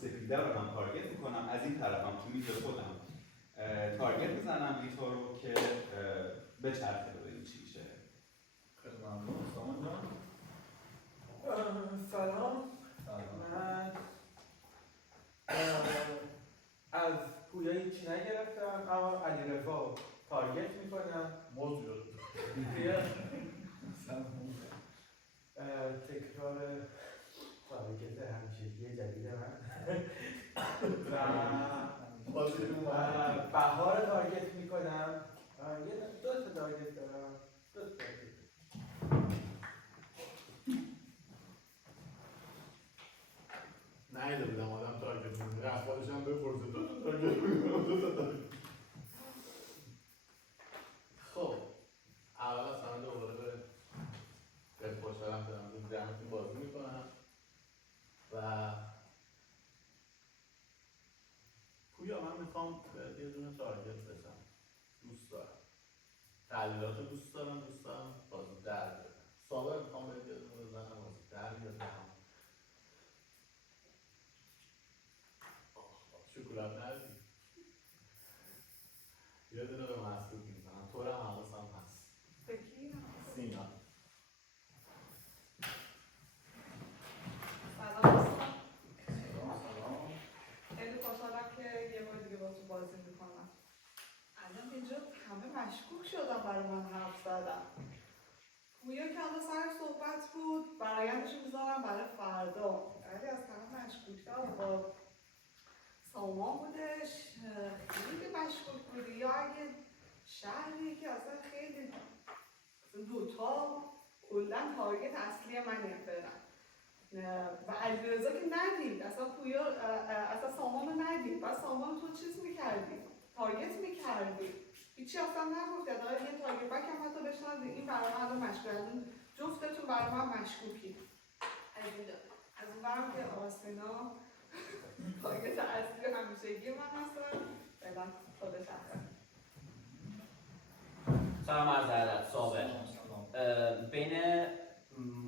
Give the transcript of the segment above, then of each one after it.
سفیده رو هم تارگت میکنم، از این طرفم تو میز خودم تارگت میزنم لیتو رو که به چرخه رو ببینیم چی میشه. خیلی ممنون. سامان جان. سلام. من از پویا هیچی نگرفتم اما علیرضا تارگت میکنم. موضوع تکرار تارگت همیشگی جدید من و بهار تارگت میکنم. دو تا تارگت دارم. نیده بودم آدم تارگت میکنه، از خودش هم بپرسه دو تا تارگت میکنم. خب اول از همه دوباره به خوشحالم که دارم جمعتون بازی میکنم و پویا من میخوام یه دونه تارگت بزنم. دوست دارم تحلیلات رو دوست دارم بازی در بیارم. سابق میخوام یه دونه بزنم بازی در بیارم. شکلات نداری یه دونه به مسعود میزنم، تو رو هم حواسم هست. بکی؟ سینا. سلام دوستان. سلام. خیلی خوشحالم که یه بار دیگه با تو بازی میکنم. الان اینجا همه مشکوک شدن برای من حرف زدن. پویا که الان سر صحبت بود، برایندش میذارم برای فردا. ولی از همه مشکوک‌تر با سامان بودش. خیلی مشکوک بودی، یا اگه شهری که اصلا خیلی دوتا کلا تارگت اصلی منه فعلا. و علیرضا که ندید، اصلا پویا اصلا سامان رو ندید. بعد سامان تو چیز میکردی، تارگت میکردی، هیچی اصلا نگفتی. حالا یه تارگت بک هم حتی بهش ندید. این برای من الان مشکوک، جفتتون برای من مشکوکی. از اون برم که آسینا تارگت اصلی همیشگی من هستن. فعلا خودش هستن. سلام عرض ادب. صابر بین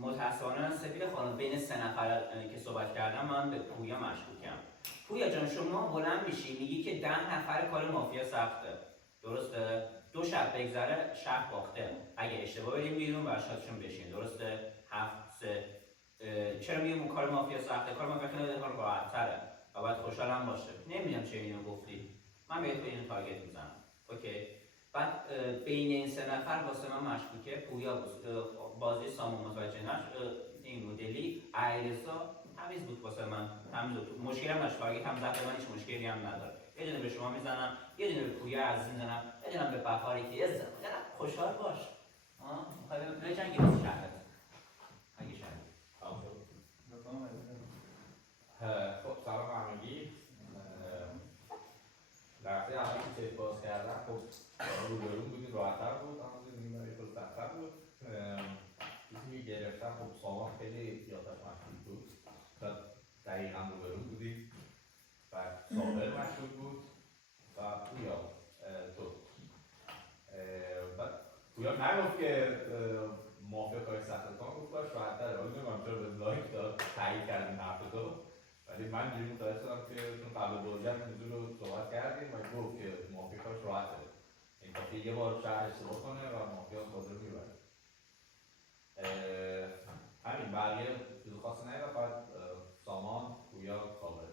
متاسفانه سفید خانم بین 3 نفر که صحبت کردم من به پویا مشکوکم. پویا جان شما بلند میشی میگی که 10 نفر کار مافیا سخته، درسته؟ 2 شب بگذره شهر باخته. اگه اشتباه بدیم بیرون برشاتشون بشین، درسته؟ 7-3 چرا میگم اون کار مافیا سخته؟ کار مافیا کنه کار راحت تره و باید خوشحالم باشه. نمیدونم چه اینو گفتی، من بهت اینو تارگت میزنم. اوکی. بعد بین این 3 نفر واسه من مشکوکه. پویا بازی سامان متوجه نشد این مدلی. علیرضا تمیز بود واسه من، تمیز بود. مشکلی هم نداشت، تارگت هم زد، من هیچ مشکلی هم نداره. یه دونه به شما میزنم، یه دونه به پویا عزیز میزنم، یه دونه به بهاری که یه خوشحال باش. میخوای بجنگی تو شهرت اگه شهری. خب سلام همگی. لحظه اولی که چشم باز کردم خب روبرون بودیم راحت‌تر بود، اما دیدیم یه خود سخت‌تر بود. چیزی که گرفتم خب سامان خیلی قیافش مشکوک بود، دقیقاً روبرون بودیم و صابر مشکوک بود و پویا تو. پویا نگفت که مافیا کاری سخت کن، گفت کارش راحت‌تره. حالا نمی‌دونم چرا به لایک داد تایید کرد این حرف تو، ولی من اینجوری متوجه شدم که چون قبل بازی هم موضوع رو صحبت کردیم و گفت که مافیا کارش راحته، این کافیه یه بار شهر اشتباه کنه و مافیا بازی رو میبره. همین، بقیه چیز خاصی نیست. فقط سامان، پویا، کاور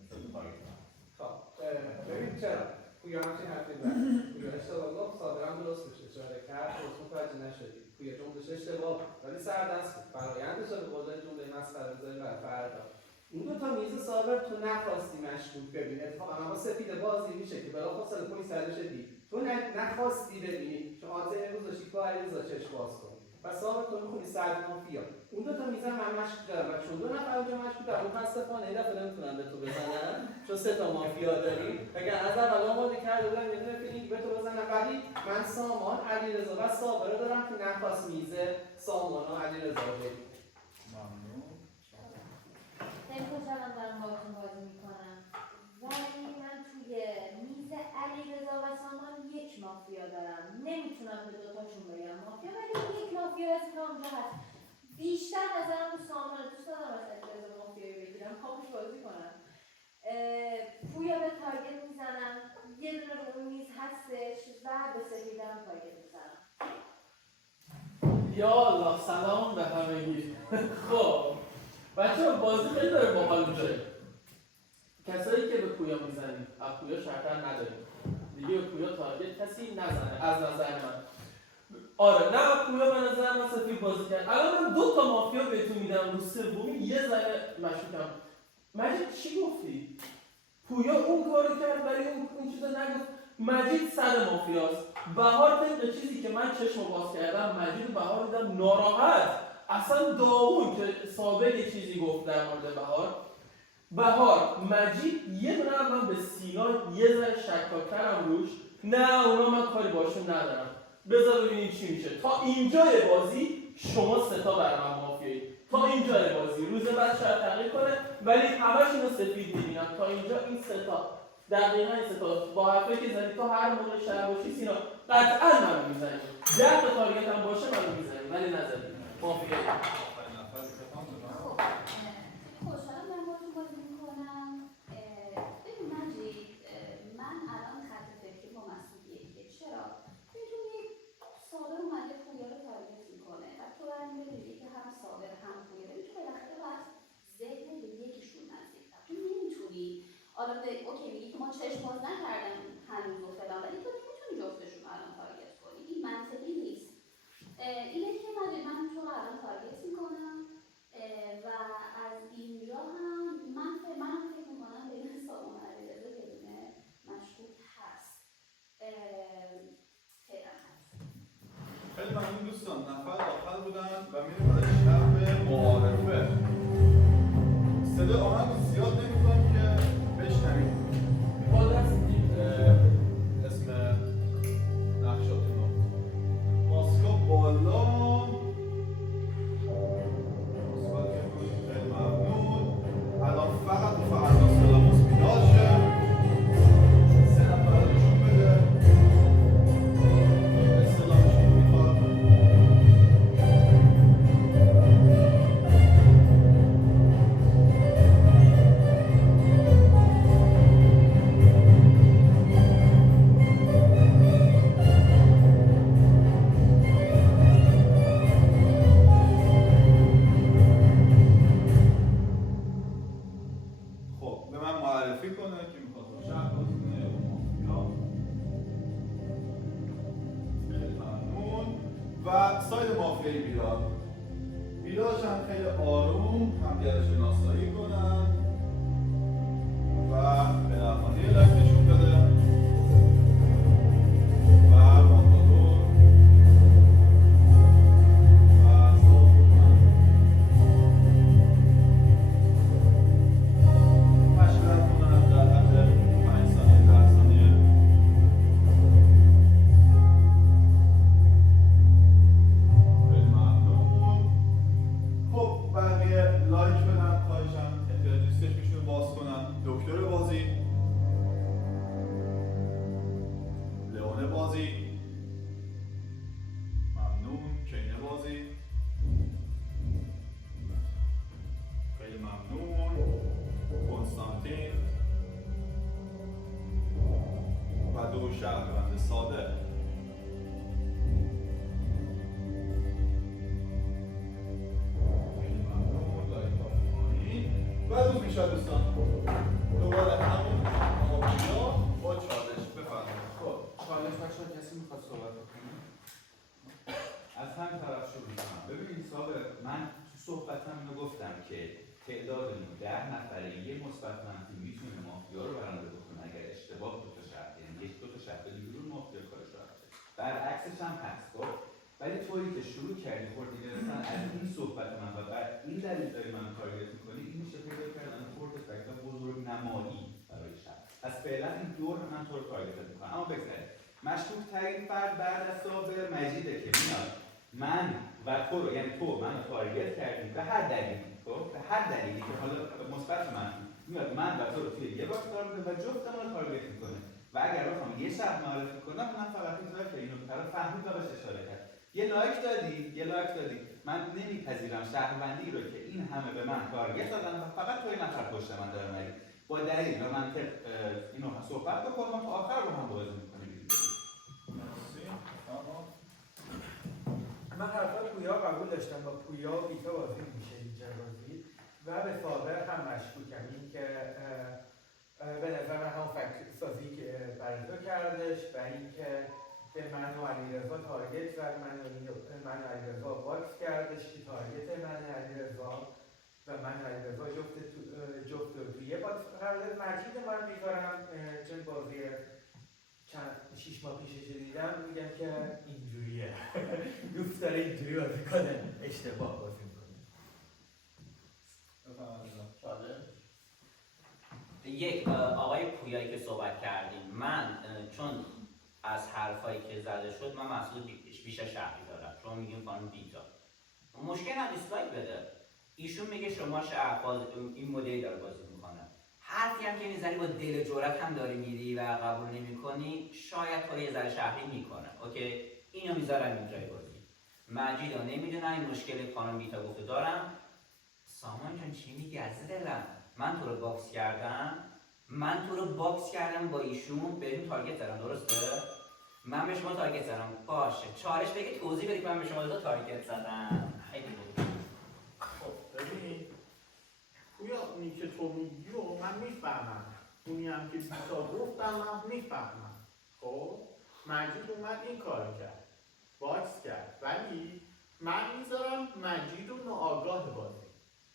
میشه تارگت کنم. خب ببین چرا پویا همچین حرفی زد. پویا اشتباه گفت، صابرم درست بشه اشاره کرد، درست متوجه نشدی. پویا جملهش اشتباه بود ولی سر دست بود. فرآیندش رو به قول جمله مسخره بذاریم برای فردا. اون دو تا میز صابر تو نخواستی مشکوک ببینی. اتفاقا اما سفید بازی میشه که بلافاصله پلیس سرش دید. تو نخواستی ببینی، چون آزه روزش با علیرضا چشم باز کنی. و صابر تو میخونی سر مافیا. اون دو تا میز هم مشکوک دارن و چون 2 نفر اونجا مشکوک دارن، متاسفانه این دفعه نمیتونن به تو بزنن چون 3 تا مافیا داری. اگر از اول آماده کرده بودن یه دونه فیلینگ به تو بزنن، ولی من سامان، علیرضا و صابر رو دارم که نخواست میز سامان و علیرضا رو بگیره. ممنون. خیلی خوشحالم دارم باهاتون بازی میکنم. ولی من توی میز علیرضا و سامان یک مافیا دارم. نمیتونم به دوتاشون بگم مافیا، ولی یک مافیا از که اونجا هست. بیشتر نظرم رو سامان، دوست دارم از علیرضا مافیایی بگیرم. کاپوش بازی کنم. پویا به تارگت میزنم، یه دونه رو اون میز هستش و به سفیدم تارگت میزنم. یا الله، سلام به همگی. خب بچه بازی خیلی داره باحال میشه. کسایی که به پویا میزنید از پویا شرطر نداریم دیگه، به پویا تارگت کسی نزنه از نظر من. آره نه، پویا به نظر من سفید بازی کرد. الان من 2 تا مافیا بهتون میدم، رو سومی یه ذره مشکوکم. مجید چی گفتی؟ پویا اون کارو کرد ولی اون چیزا نگفت. مجید سر مافیاست. بهار طبق چیزی که من چشمو باز کردم، مجید و بهار دیدم ناراحت. اصلا داغون که ثابت یه چیزی گفت در مورد بهار مجید یه دونه من به سینا یه ذره شکاکترم روش. نه اونا من کاری باشون ندارم. بذار ببینیم چی میشه. تا اینجای بازی شما 3 تا برای من مافیایی. تا اینجای بازی روز بعد شاید تغییر کنه ولی همشون رو سفید میبینم. تا اینجا این 3 تا دقیقاً این 3 تا با حرفی که زدی تو هر موقع شهر باشی سینا قطعاً منو میزنی. 10 تا تارگت هم باشه منو میزنی ولی نزدی. مافیایی. خب خوشحالم دارم باهاتون بازی میکنم. ببین مجید، من الان خط فکری با مسئولیه که چرا؟ میتونی صابر اومده پویا رو تارگت میکنه و تو برمی‌گردی که هم صابر هم پویا، ببین تو بالاخره باید ذهن به یکیشون نزدیک کنی. تو نمیتونی حالا اوکی میگی که ما چشم باز نکردیم هنوز و فلان، ولی تو نمیتونی جفتشون الان تارگت کنی. این منطقی نیست. اینه که من تو رو الان تارگت میکنم و از اینجا هم من فکر میکنم بین سامان و علیرضا یه دونه مشکوک هست. فعلا هست. خیلی ممنون دوستان، نفر آخر بودن و میریم برای شب معارفه. صدای آهنگ رو زیاد نمی‌کنم که بشنوید. با دست اسم نقشاتون رو ماسکا بالا. خیلی ممنون. الان فقط و فقط سلاموس بیدار شه. 3 نفر رو نشون بده. سلامش رو میخواد. خب به من معرفی کنه که میخواد با شهر بازی کنه یا با مافیا. خیلی ممنون. و ساید مافیایی بیدارش هم خیلی آروم همدیگه شناسایی کنن و به درخواهی یه لایک نشون بده و مانتادور و مشورت کنن در حد 5 ثانیه 10 ثانیه. خیلی ممنون. خب بقیه لایک بدن خواهشم، احتیاج نیستش میشونه باز کنن. دکتر بازی، لئون بازی، ممنون. کینه بازی، خیلی ممنون. کنستانتین و 2 شهروند ساده. خیلی ممنون. لایک ها پایین و روز میشه دوستان. دوباره همون مافیا با چالش بفرمایید. خب چالش بچه‌ها کسی میخواد صحبت کنه؟ از همین طرف شروع کنم. ببینید صابر، من تو صحبتم اینو گفتم که تعدادمون 10 نفره، یه مثبت منفی میتونه مافیا رو برنده بکنه اگر اشتباه 2 تا شرط، یعنی 1 2 تا شرط بدی بیرون مافیا کارش راحت شه. برعکسش هم هست. خب ولی طوری که شروع کردی خورده گرفتن از این صحبت من و بعد این دلیل داری من تارگت میکنی، این میشه پیدا کردن خورده فکر بزرگ نمایی برای شب. پس فعلا این دور من تو رو تارگت میکنم. اما بگذارید مشکوک ترین فرد بعد از صابر مجیده که میاد من و تو رو، یعنی تو منو تارگت کردیم به هر دلیلی، خب به هر دلیلی که حالا مثبت منفی، میاد من و تو رو توی یه باکس قرار میده و جفتمون رو تارگت میکنه. و اگر بخوام یه شب معرفی کنم، من فقط میذارم که اینو طرف فهمید و بهش اشاره کرد. یه لایک دادی من نمیپذیرم شهروندی رو که این همه به من تارگت دادن و فقط توی نفر پشت من دارن میری با دلیل و منطق اینو صحبت بکنم تا آخر با هم بازی میکنیم. من حرفا پویا قبول داشتم، با پویا و بیتا بازی میشه اینجا بازی و به صابر هم مشکوکم. این که به نظر من همون فکر سازی که برای کردش و اینکه به من و علیرضا تارگت زد، من و علیرضا باکس کردش که تارگت من و علیرضا و من و علیرضا جفت تو یه باکس قرار داد. مجید من میذارم چون بازی چند 6 ماه پیشش دیدم، میگم که اینجوریه دوست داره اینجوری بازی کنه، اشتباه بازی کنه. یک آقای پویایی که صحبت کردیم، من چون از حرفایی که زده شد من محصول بیشتر شهری دارم، شما میگیم خانم بیتا مشکل هم دیسلایک بده. ایشون میگه شما شهرباز این مدلی داره بازی میکنه، حرفی هم که میزنی با دل جرأت هم داری میری و قبول نمیکنی، شاید تو یه ذره شهری میکنه. اوکی، اینو میذارم اینجای بازی. مجید ها نمیدونم این مشکل خانم بیتا گفته دارم. سامان جان چی میگی از دلم؟ من تو رو باکس کردم با ایشون، بهتون تارگت زدم، درسته؟ من به شما تارگت زدم، باشه چالش بگی توضیح بدی که من به شما دو تارگت زدم. خیلی بود. خب ببین پویا، اونی که تو میگی رو من میفهمم، اونی هم که بیتا گفتم من میفهمم. خب مجید اومد این کار کرد، باکس کرد، ولی من میذارم مجید رو ناآگاه بازی.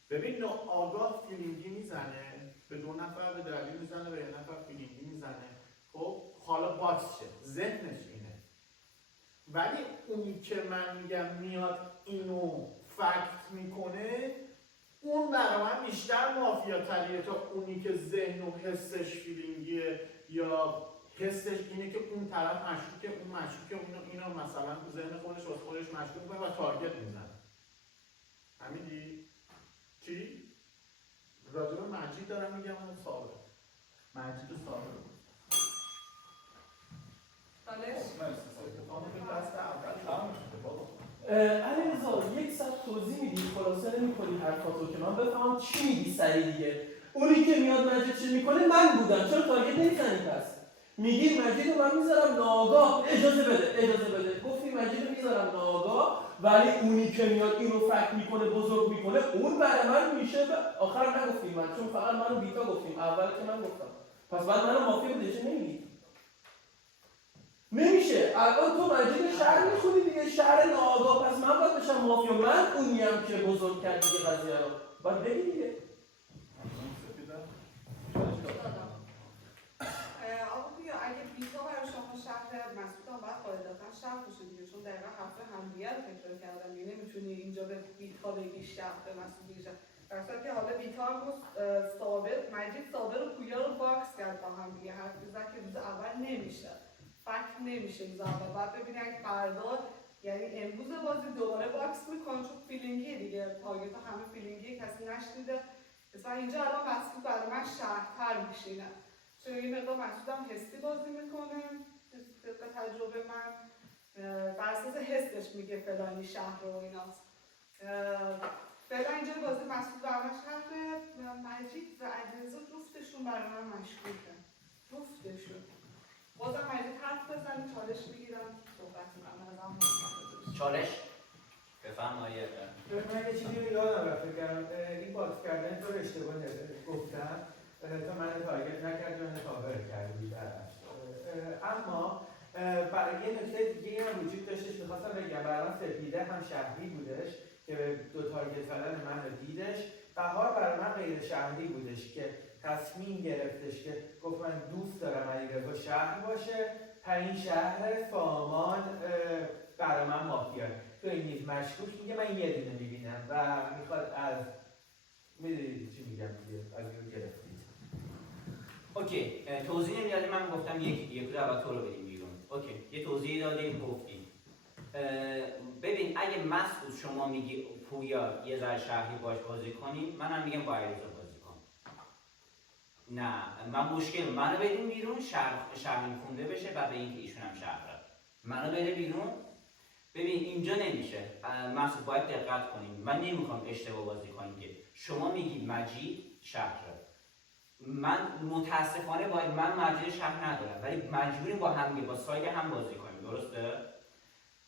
ببین ناآگاه فیلینگی میزنه، به دو نفر به دلیل میزنه، به یه نفر فیلینگی میزنه. خب حالا باکس شه، ذهنش اینه. ولی اونی که من میگم میاد اینو فکت میکنه، اون برای من بیشتر مافیا تریه تا اونی که ذهن و حسش فیلینگیه یا حسش اینه که اون طرف مشکوکه، اون مشکوکه، اینو مثلا تو ذهن خودش واسه خودش مشکوک میکنه و تارگت میزنه. فهمیدی؟ چی؟ راجب مجید دارم میگم، اون صابر مجید و صابر بود. علیرضا یک ساعت توضیح میدی، خلاصه نمی‌کنی حرفاتو که من بفهمم چی میگی سریع دیگه. اونی که میاد مجید چی میکنه من بودم، چرا تارگت نمیزنی پس؟ میگی مجید رو من میذارم ناآگاه. اجازه بده گفتی مجید رو میذارم ناآگاه، ولی اونی که میاد اینو فکر میکنه بزرگ میکنه اون برای من میشه. آخر نگفتیم من، چون فقط منو بیتا گفتیم، اول که من گفتم، پس بعد منو مافیا بودش نمیگی. نمیشه الان تو مجید شهر میخونی دیگه، شهر ناآگاه، پس من باید بشم مافیا، من اونیم که بزرگ کرد دیگه قضیه رو باید بگی دیگه. آقا پویا، اگه بیتا برای شما شهر، مسعود هم باید قاعدتا شهر باشه دیگه، چون دقیقا حرف همدیگه رو تکرار کردن. یعنی نمیتونی اینجا به بیتا بگی شهر، به مسعود بگی شهر، در صورتی که حالا بیتا هم گفت مجید صابر و پویا رو باکس کرد با هم دیگه، حرف زد که روز اول نمیشه، فکر نمیشه روز اول، باید ببینی اگه فردا یعنی امروز بازی دوباره باکس میکنه، چون فیلینگی دیگه، تارگت همه فیلینگی، کسی نشنیده. مثلا اینجا الان مسعود برای من شهرتر میشینه، چون این مقدار مسعود هم حسی بازی میکنه، طبق تجربه من بر اساس حسش میگه فلانی شهر و ایناست. فعلا اینجا بازی مسعود برای من شهره، مجید و علیرضا جفتشون برای من مشکوکه، جفتشون. بازم مجید حرف بزنی، چالش بگیرم، صحبت میکنم ازم. چالش بفهم آیه. من یه چیزی رو یادم رفت بگم، این باکس کردن تو اشتباه گفتم، تا من تارگت نکرد من کاور کردی درش. اما برای یه نکته دیگه هم وجود داشتش میخواستم بگم، برای من سپیده هم شهری بودش که به دو تارگت زدن من رو دیدش. بهار برای من غیر شهری بودش که تصمیم گرفتش که گفت من دوست دارم علیرضا شهر باشه، پایین شهر سامان برای من مافیا، تو این نیز مشکوک میگه، من یه دونه میبینم و میخواد از میدونید چی میگم دیگه، از این گرفتید. اوکی، توضیح نمیدادی، من گفتم یک رو اول تو رو بدیم بیرون. اوکی، یه توضیح دادیم گفتیم. ببین اگه مسعود شما میگی پویا یه ذره شهری باش بازی کنیم، منم میگم با علیرضا بازی کن. نه، من مشکل منو بدیم بیرون، شهری خونده بشه و به اینکه ایشون هم شهره. منو بده بیرون، ببین اینجا نمیشه. محسوب باید دقت کنیم. من نمیخوام اشتباه بازی کنیم که شما میگید مجید شهره. من متاسفانه من مجید شهر ندارم ولی مجبوریم با هم با ساید هم بازی کنیم. درسته؟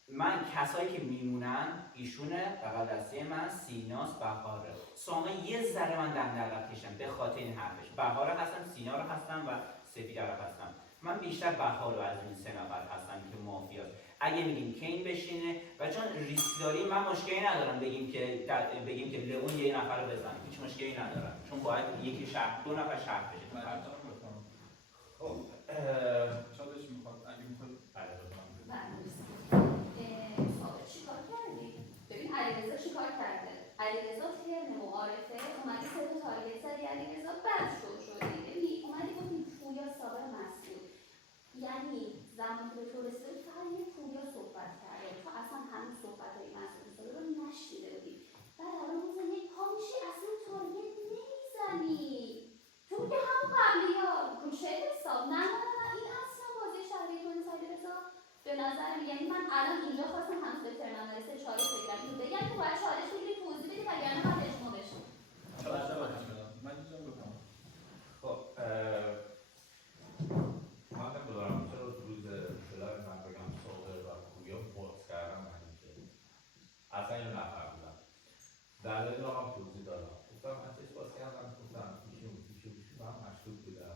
من کسایی که میمونن ایشونه بغل دسته من سیناس بهاره. سامان یه ذره من دندر کشم به خاطر این حرفش. بهاره هستم، سینا رو هستم و سپیده رو هستم. من بیشتر بهار رو از این سه نفر هستم که مافیاست. اگه میگیم کین بشینه و چون ریسک داریم من مشکلی ندارم بگیم که لئون یه نفر رو بزنه. هیچ مشکلی ندارم. چون باید یکی شهر 2 نفر شهر بشه. خب چالش میخواد اگه میخواد صابر چیکار کردی؟ ببین علیرضا چیکار کرده؟ علیرضا ترن معارفه اومدی 3 تا تارگت زدی علیرضا بعد شدی. ببین اومدی گفتی پویا صابر مسئول. یعنی زمانی که به تو رسیده بود فقط یه پویا صحبت کرده. تو اصلا همین صحبت‌های مسئول صابر رو نشنیده بودی. بعد الان میزنی یک پا میشی اصلا تارگت نمیزنی. تو که هم قبلی ها گوشه حساب نه این اصلا بازی شهری تو نیست علیرضا. به نظر یعنی من الان اینجا خواستم هنوز به ترنم نرسه چالش بگیرم اینو بگم که باید چالش بگیری توضیح بدی وگرنه باید اجماع بشم. من اینجا بکنم. خب من نمیدونم چرا روز بلای من بگم صابر و پویا باز کردم من اینجا اصلا اینو نفهمیدم. دلیل رو هم توضیح دادم. گفتم من چش باز کردم گفتم ایشون من مشکوک بودم.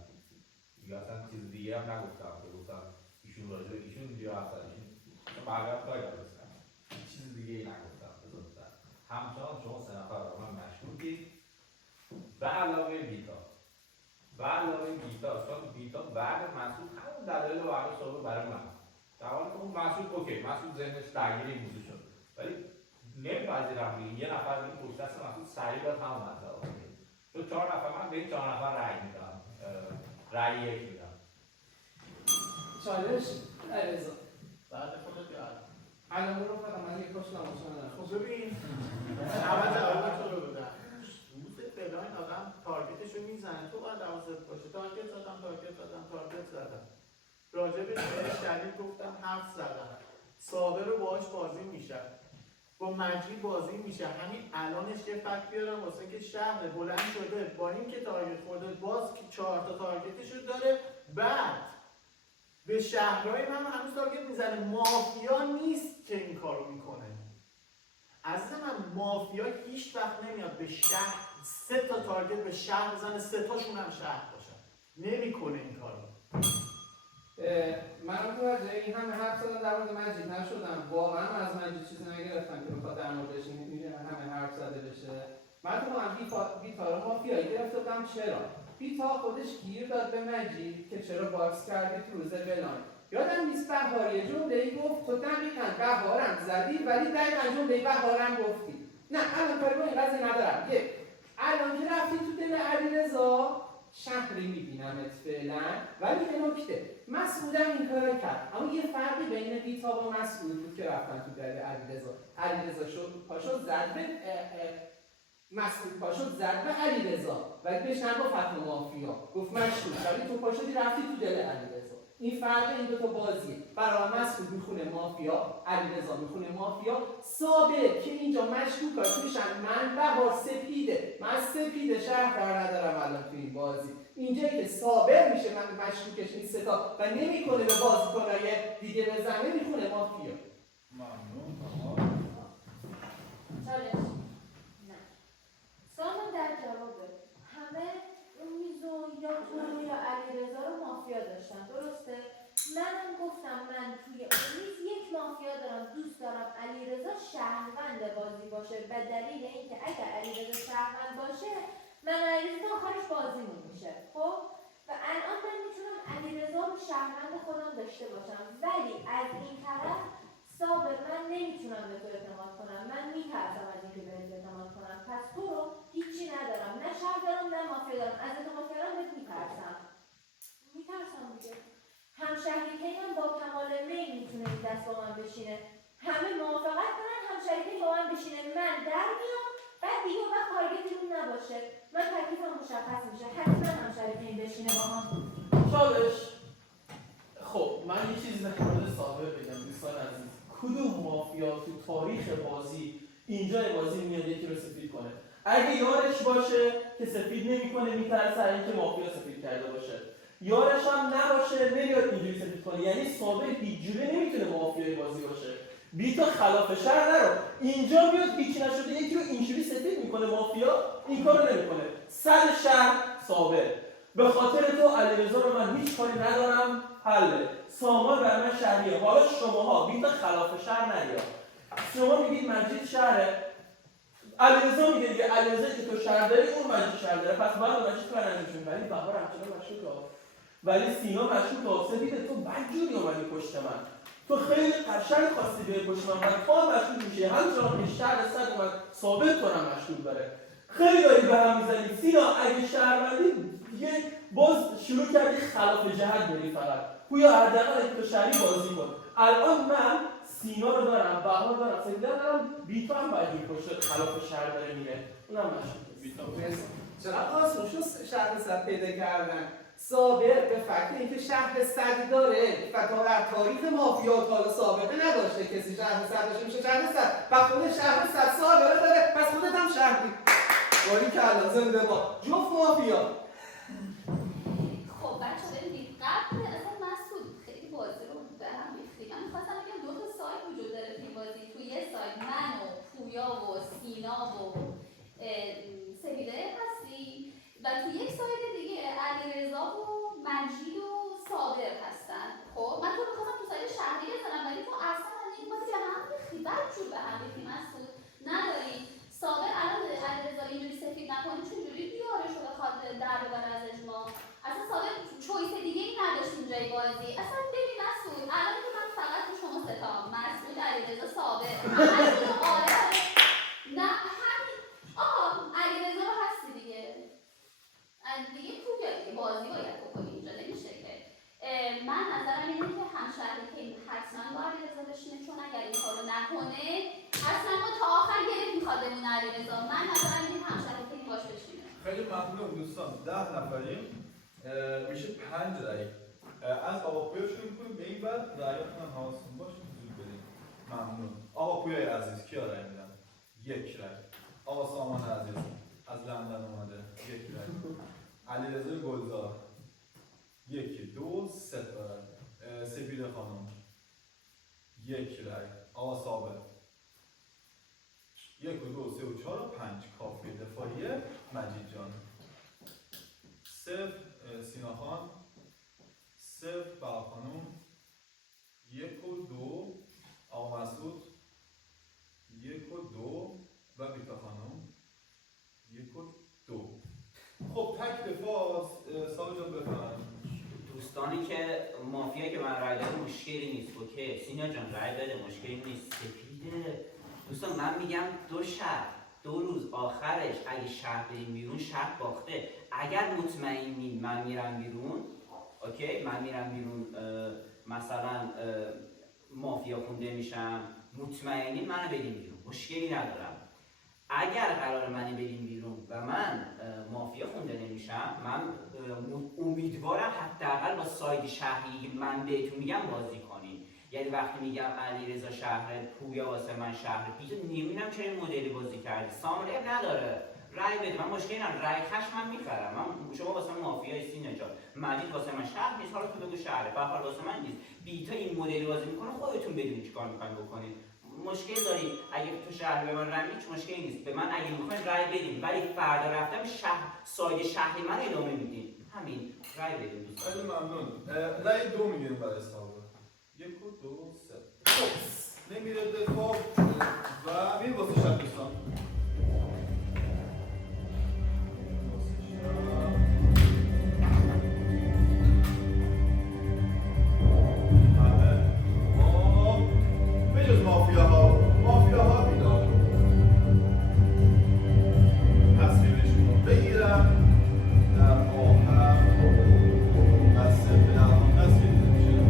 یا اصلا چیز دیگه هم نگفتم که گفتم ایشون راجع به ایشون اینجا اصلا ایشون بقیه کاری نداشتم. چیز دیگه ای نگفتم بزرگتر. همچنان شما 3 نفر رو من مشکوکید به علاوه بیتا. چون بیتا بعد مسعود همون دلایل رو برای صحبت برای من. در حالی که اون مسعود اوکی، مسعود ذهنش درگیر این موضوع شد. ولی نمی‌پذیرم دیگه یه نفر این پشت دست مسعود سریع داد همون مسئله رو. چون 4 نفر من به این 4 نفر رأی میدم. رأی 1 میدم. چالش علیرضا بعد خودت یاد. الان برو فقط من یک کاش نماشم. خب ببین اول جواب تو رو بدم. روز بلاین آدم تارگتش رو میزنه تو باید حواست باشه. تارگت زدم. راجبش بهش دلیل گفتم حرف زدم. صابر رو باهاش بازی میشه. با مجید بازی میشه. همین الانش یه فکت بیارم واسه که شهر بلند شده با این که تارگت خورده باز که 4 تا تارگتش رو داره بعد به شهرهای من هنوز تارگت میزنه. مافیا نیست که این کارو میکنه. عزیز من مافیا هیچ وقت نمیاد به شهر 3 تا تارگت به شهر بزنه 3 تاشون هم شهر باشن. نمیکنه این کارو. من متوجه این همه حرف زدم در مورد مجید نشدم. واقعا از مجید چیزی نگرفتم که بخواد در موردش این همه حرف زده بشه. من تو هم بیتا رو مافیایی گرفته بودم. چرا؟ بیتا خودش گیر داد به مجید که چرا باکس کردی تو روز بلاین. یادم نیست بهار یه جمله‌ای گفت تو دقیقاً بهارم زدی ولی دقیقاً جمله بهارم گفتی. نه الان کاری با این قضیه ندارم. الان که رفتی تو دل علیرضا شهری میبینمت فعلا ولی به نکته مسعودم این کار کرد. اما یه فرقی بین بیتا و مسعود بود که رفتن تو دل علیرضا شد پاشو زد به مسعود پاشد زد به علیرضا ولی بهش نگفت حتما مافیا گفت مشکوک ولی تو پاشدی رفتی تو دل علیرضا. این فرق این دو تا بازیه. برای مسعود میخونه مافیا علیرضا میخونه مافیا. ثابت که اینجا مشکوکاش میشن من بهار سپیده. من سپیده شهر در ندارم الان تو این بازی. اینجایی که ثابت میشه من مشکوکش این 3 تا و نمیکنه به بازیکنای دیگه بزنه میخونه مافیا. ممنون. چالش نه سامان در جواب همه میزو یا تو یا علیرضا رو مافیا داشتن درسته؟ منم گفتم من توی اون میز یک مافیا دارم دوست دارم علیرضا شهروند بازی باشه به دلیل اینکه اگر علیرضا شهروند باشه من علیرضا آخرش بازیمون میشه. خب و الان من میتونم علیرضا رو شهروند خودم داشته باشم ولی از این طرف صابر من نمیتونم به تو اعتماد کنم. من میترسم از اینکه بهت اعتماد کنم. پس تو رو هیچی ندارم. نه شهر دارم نه مافیا دارم. از اعتماد کردن بهت میترسم دیگه. همشهریکی من با کمال میل میتونه این دست با من بشینه. همه موافقت کنن همشهریکی با من بشینه. من در میام بعد دیگه اون وقت تارگتی اون نباشه. من تکلیفم مشخص میشه. حتما همشهریکی بشینه با هم. چالش. خب من یه چیزی در مورد صابر بگم دوستان عزیز. کدوم مافیا تو تاریخ بازی اینجای بازی میاد یکی رو سفید کنه؟ اگه یارش باشه که سفید نمیکنه میترسه اینکه مافیا سفید کرده باشه. یارش هم نباشه نمیاد اینجوری سفید کنه. یعنی صابر هیچ جوری نمیتونه مافیای بازی باشه. بیتا خلاف شهر نرو. اینجا میاد هیچ نشده یکی رو اینجوری سفید میکنه مافیا این کارو نمیکنه. صد شهر صابر. به خاطر تو علیرضا رو من هیچ کاری ندارم حله. سامان بر من شهریه. حالا شماها بیتا خلاف شهر نرید. شما میگید مجید شهره. علیرضا میگه دیگه علیرضا که تو شهر داری اون مجید شهر داره پس باید مجید تو نمیشون. ولی بهار همچنان مشکوکه. ولی سینا مشکوکه. سفید تو بدجوری اومدی پشت من. تو خیلی قشنگ خواستی بیای پشت من. تو هم مشکوک میشه. همچنان که شهر صد اومد ثابت کنم مشکوک داره. خیلی داری به هم میزنی. سینا اگه شهروندی دیگه باز شروع کردی خلاف جهت بری فقط. پویا حداقل اگه تو شهری بازی کن. الان من سینا رو دارم، بهار دارم، سیدا دارم، بیتا هم باید این پشت خلاف شهر داره میره. اونم مشکوکه. بیتا چقدر آسون شد شهر صد پیدا کردن. صابر به فکر اینکه شهر صد داره و تا در تاریخ مافیا تا حالا سابقه نداشته کسی شهر صد داشته میشه شهر صد و خود شهر صد صابره داره پس خودت هم شهری. باری کلا زنده با جفت مافیا. خب بچه ببینید قبل اصلا مسعود خیلی بازی رو به هم ریختی. من میخواستم بگم دو تا سایت وجود داره توی بازی. توی یه سایت من و پویا و سینا و سپیده هستی و توی یک سایت دیگه علیرضا و مجید و صابر هستن. خب من تو میخواستم تو سایت شهری بزنم ولی تو اصلا این بازی به هم ریختی. بدجور به هم ریختی مسعود نداری. صابر الان علیرضا اینجوری سفید نکنی چجوری بیارش رو بخواد در ببره از اجماع. اصلا صابر چویس دیگه ای نداشت اینجای بازی. اصلا ببین مسعود الان که من فقط تو شما ستا مسعود علیرضا صابر همشون آره نه همین آها علیرضا رو هستی دیگه پویا دیگه بازی باید بکنی اینجا نمیشه که من نظرم اینه که همشهری که حتما با علیرضا بشینه چون اگر این کارو نکنه اصلا ما تا آخر گرفت میخواد بمونه علیرضا. من نظرم اینه همشهری که باش بشینه. خیلی ممنونم دوستان. 10 نفریم میشه 5 رای. از آقا پویا شروع می‌کنیم به این بعد رایاتون هم حواستون باشه زود بدید. ممنون. آقا پویای عزیز کیا رای میدن؟ 1 رای. آقا سامان عزیز از لندن اومده 1 رای. علیرضا گلزار 1 2 3 رای. سپیده خانم 1 رای. آقا صابر 1 و 2 3 و 4 و 5 کافی دفاعیه. مجید جان 0 سینا خان 0 بهار خانم 1 و 2 آقا مسعود 1 و 2 و بیتا خانم 1 و 2. خب تک دفاع صابر جان بفرمایید. دوستانی که مافیا که من رای داده مشکلی نیست. اوکی سینا جان رای داده مشکلی نیست. سپیده دوستان من میگم 2 شهر 2 روز آخرش اگه شهر بریم بیرون شهر باخته. اگر مطمئنین من میرم بیرون اوکی من میرم بیرون مثلا مافیا خونده میشم مطمئنین منو بدین بیرون مشکلی ندارم. اگر قرار منو بدین بیرون و من مافیا خونده نمیشم من امیدوارم حداقل با ساید شهری من بهتون میگم بازی کنین. یعنی وقتی میگم علیرضا شهر پویا واسه من شهر پیتو نمیدونم چه این مدلی بازی کردی. سامانه نداره رای بده من مشکلی ندارم. رای خش من میخرم. من شما واسه من مافیای سینا جان مجید واسه من شهر نیست. حالا تو بگو شهره بهار واسه من نیست. بیتا این مدلی بازی میکنه خودتون بدونید چیکار میخواین بکنید. مشکل دارید اگه تو شهر به من رای هیچ مشکلی نیست. به من اگه میخواین رای بدین ولی فردا رفتم ساید شهری من ادامه میدین. همین رای بدین دوستان. خیلی ممنون. رای 2 میگیریم برای صابر. 1 و 2 3. خب نمیره دفاع و میریم واسه شب دوستان. مافیاها بیدار تصویرشون رو بگیرم در آخر دست به الان تصویر نمیشه.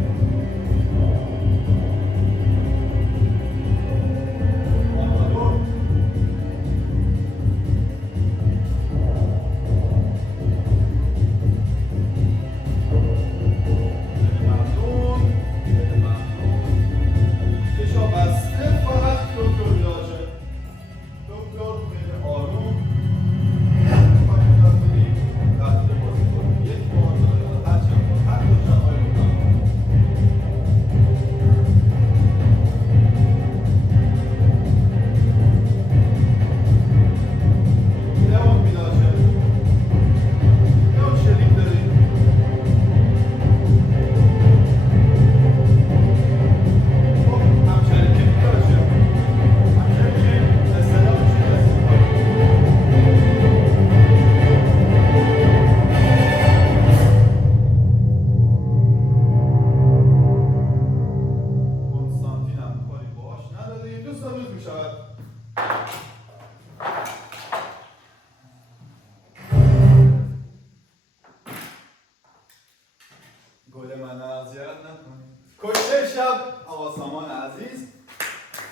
گل من اذیت نکن. کشته شب آقا سامان عزیز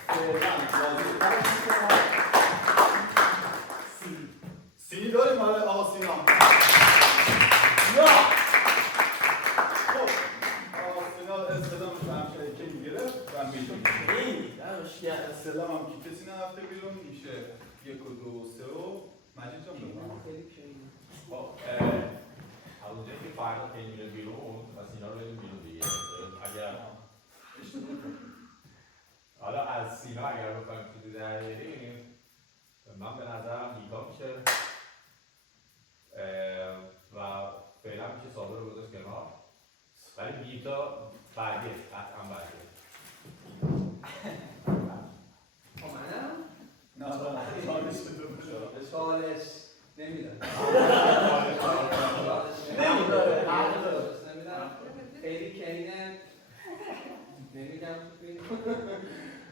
فعلا بازی پخش می‌کنم. سینی داریم آره آقا سینا. یا خب آقا سینا استلامش به همشریکه میگرفت و میدونیم خیلی دمش گرم. استلام هم که کسی نرفته بیرون میشه 1 و 2 و 3 و مجید جان بفرمایید. خیلی کیه. خب از اونجایی که فردا خیلی میره بیرون و سینا رو بدیم بیرون دیگه. اگر حالا از سینا اگر بخوایم چیزی در بیاریم من به نظرم بیتا میشه و فعلا میشه صابر رو گذاشت کنار ولی بیتا بعدیه قطعا بعدیه. منم نه چالش بده. چالش نمیدم. نمیداره. نمیدم. خیلی کینه. نمیدم تو فیلم.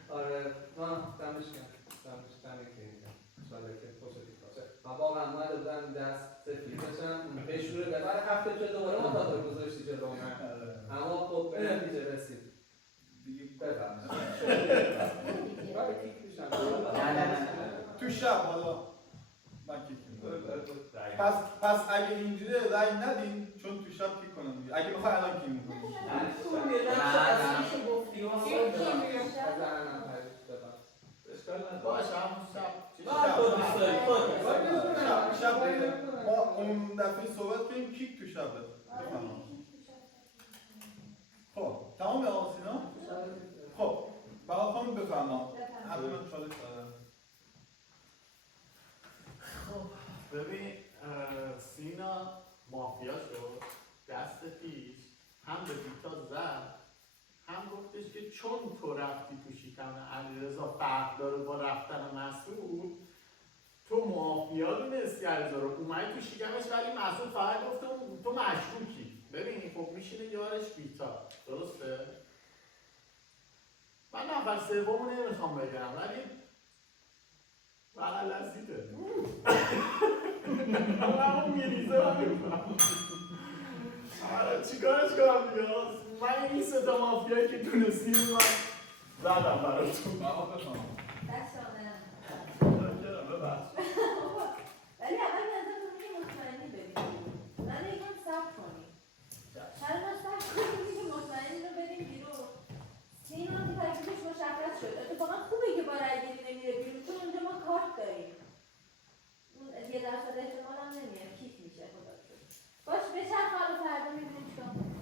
آره نه دمش گرم. دمش کینه. انشالله که خوشت باشه. من واقعا اومده بودم دست سفید بشم. بشوره ببر هفته شد دوباره ما تا گذاشتی جلو من. اما خب به نتیجه رسید. دیگه بفرمایید. برای کیک میشم. نه. تو شب حالا من کیک می‌کنم. پس اگه اینجوری رای ندین چون تو شب کیک کنم دیگه. اگه بخوای الان کیک می‌کنم. تو یه نقش اصلیشو گفتی و باشه همون شب شب ما اون دفعه صحبت کنیم کیک تو شب بفرمایید. خب تمام آقا سینا؟ خب بقا خانم بفرمایید. حتما چالش دارم. خب ببین سینا مافیا شد دست پیش هم به بیتا زد هم گفتش که چون تو رفتی تو شکم علیرضا فرق داره با رفتن مسعود تو مافیا دونستی علیرضا رو اومدی تو شکمش ولی مسعود فقط گفت تو مشکوکی. ببین خب میشینه یارش بیتا درسته؟ من نفر سومو نمیخوام بگم ولی بغل لذیذه همون میریزه من میکنم چیکارش کنم دیگه من این سه تا مافیایی که تونستیم من زدم براتون بقا بفرمایید. دست آمدم. ببخش ولی اول نظر تو میگه مطمئنی بدیم. من یکم صبر کنیم. چرا ما صبر کنیم که مطمئنی رو بدیم بیرون. سینا هم که تکلیفش مشخص شد. اتفاقا خوبه که با رای گیری نمیره بیرون چون اونجا ما کارت داریم. اون 1% احتمال هم نمیاد کیک میشه خدا رو شکر. باش بچرخ حالا فردا میبینیم چیکار کنیم.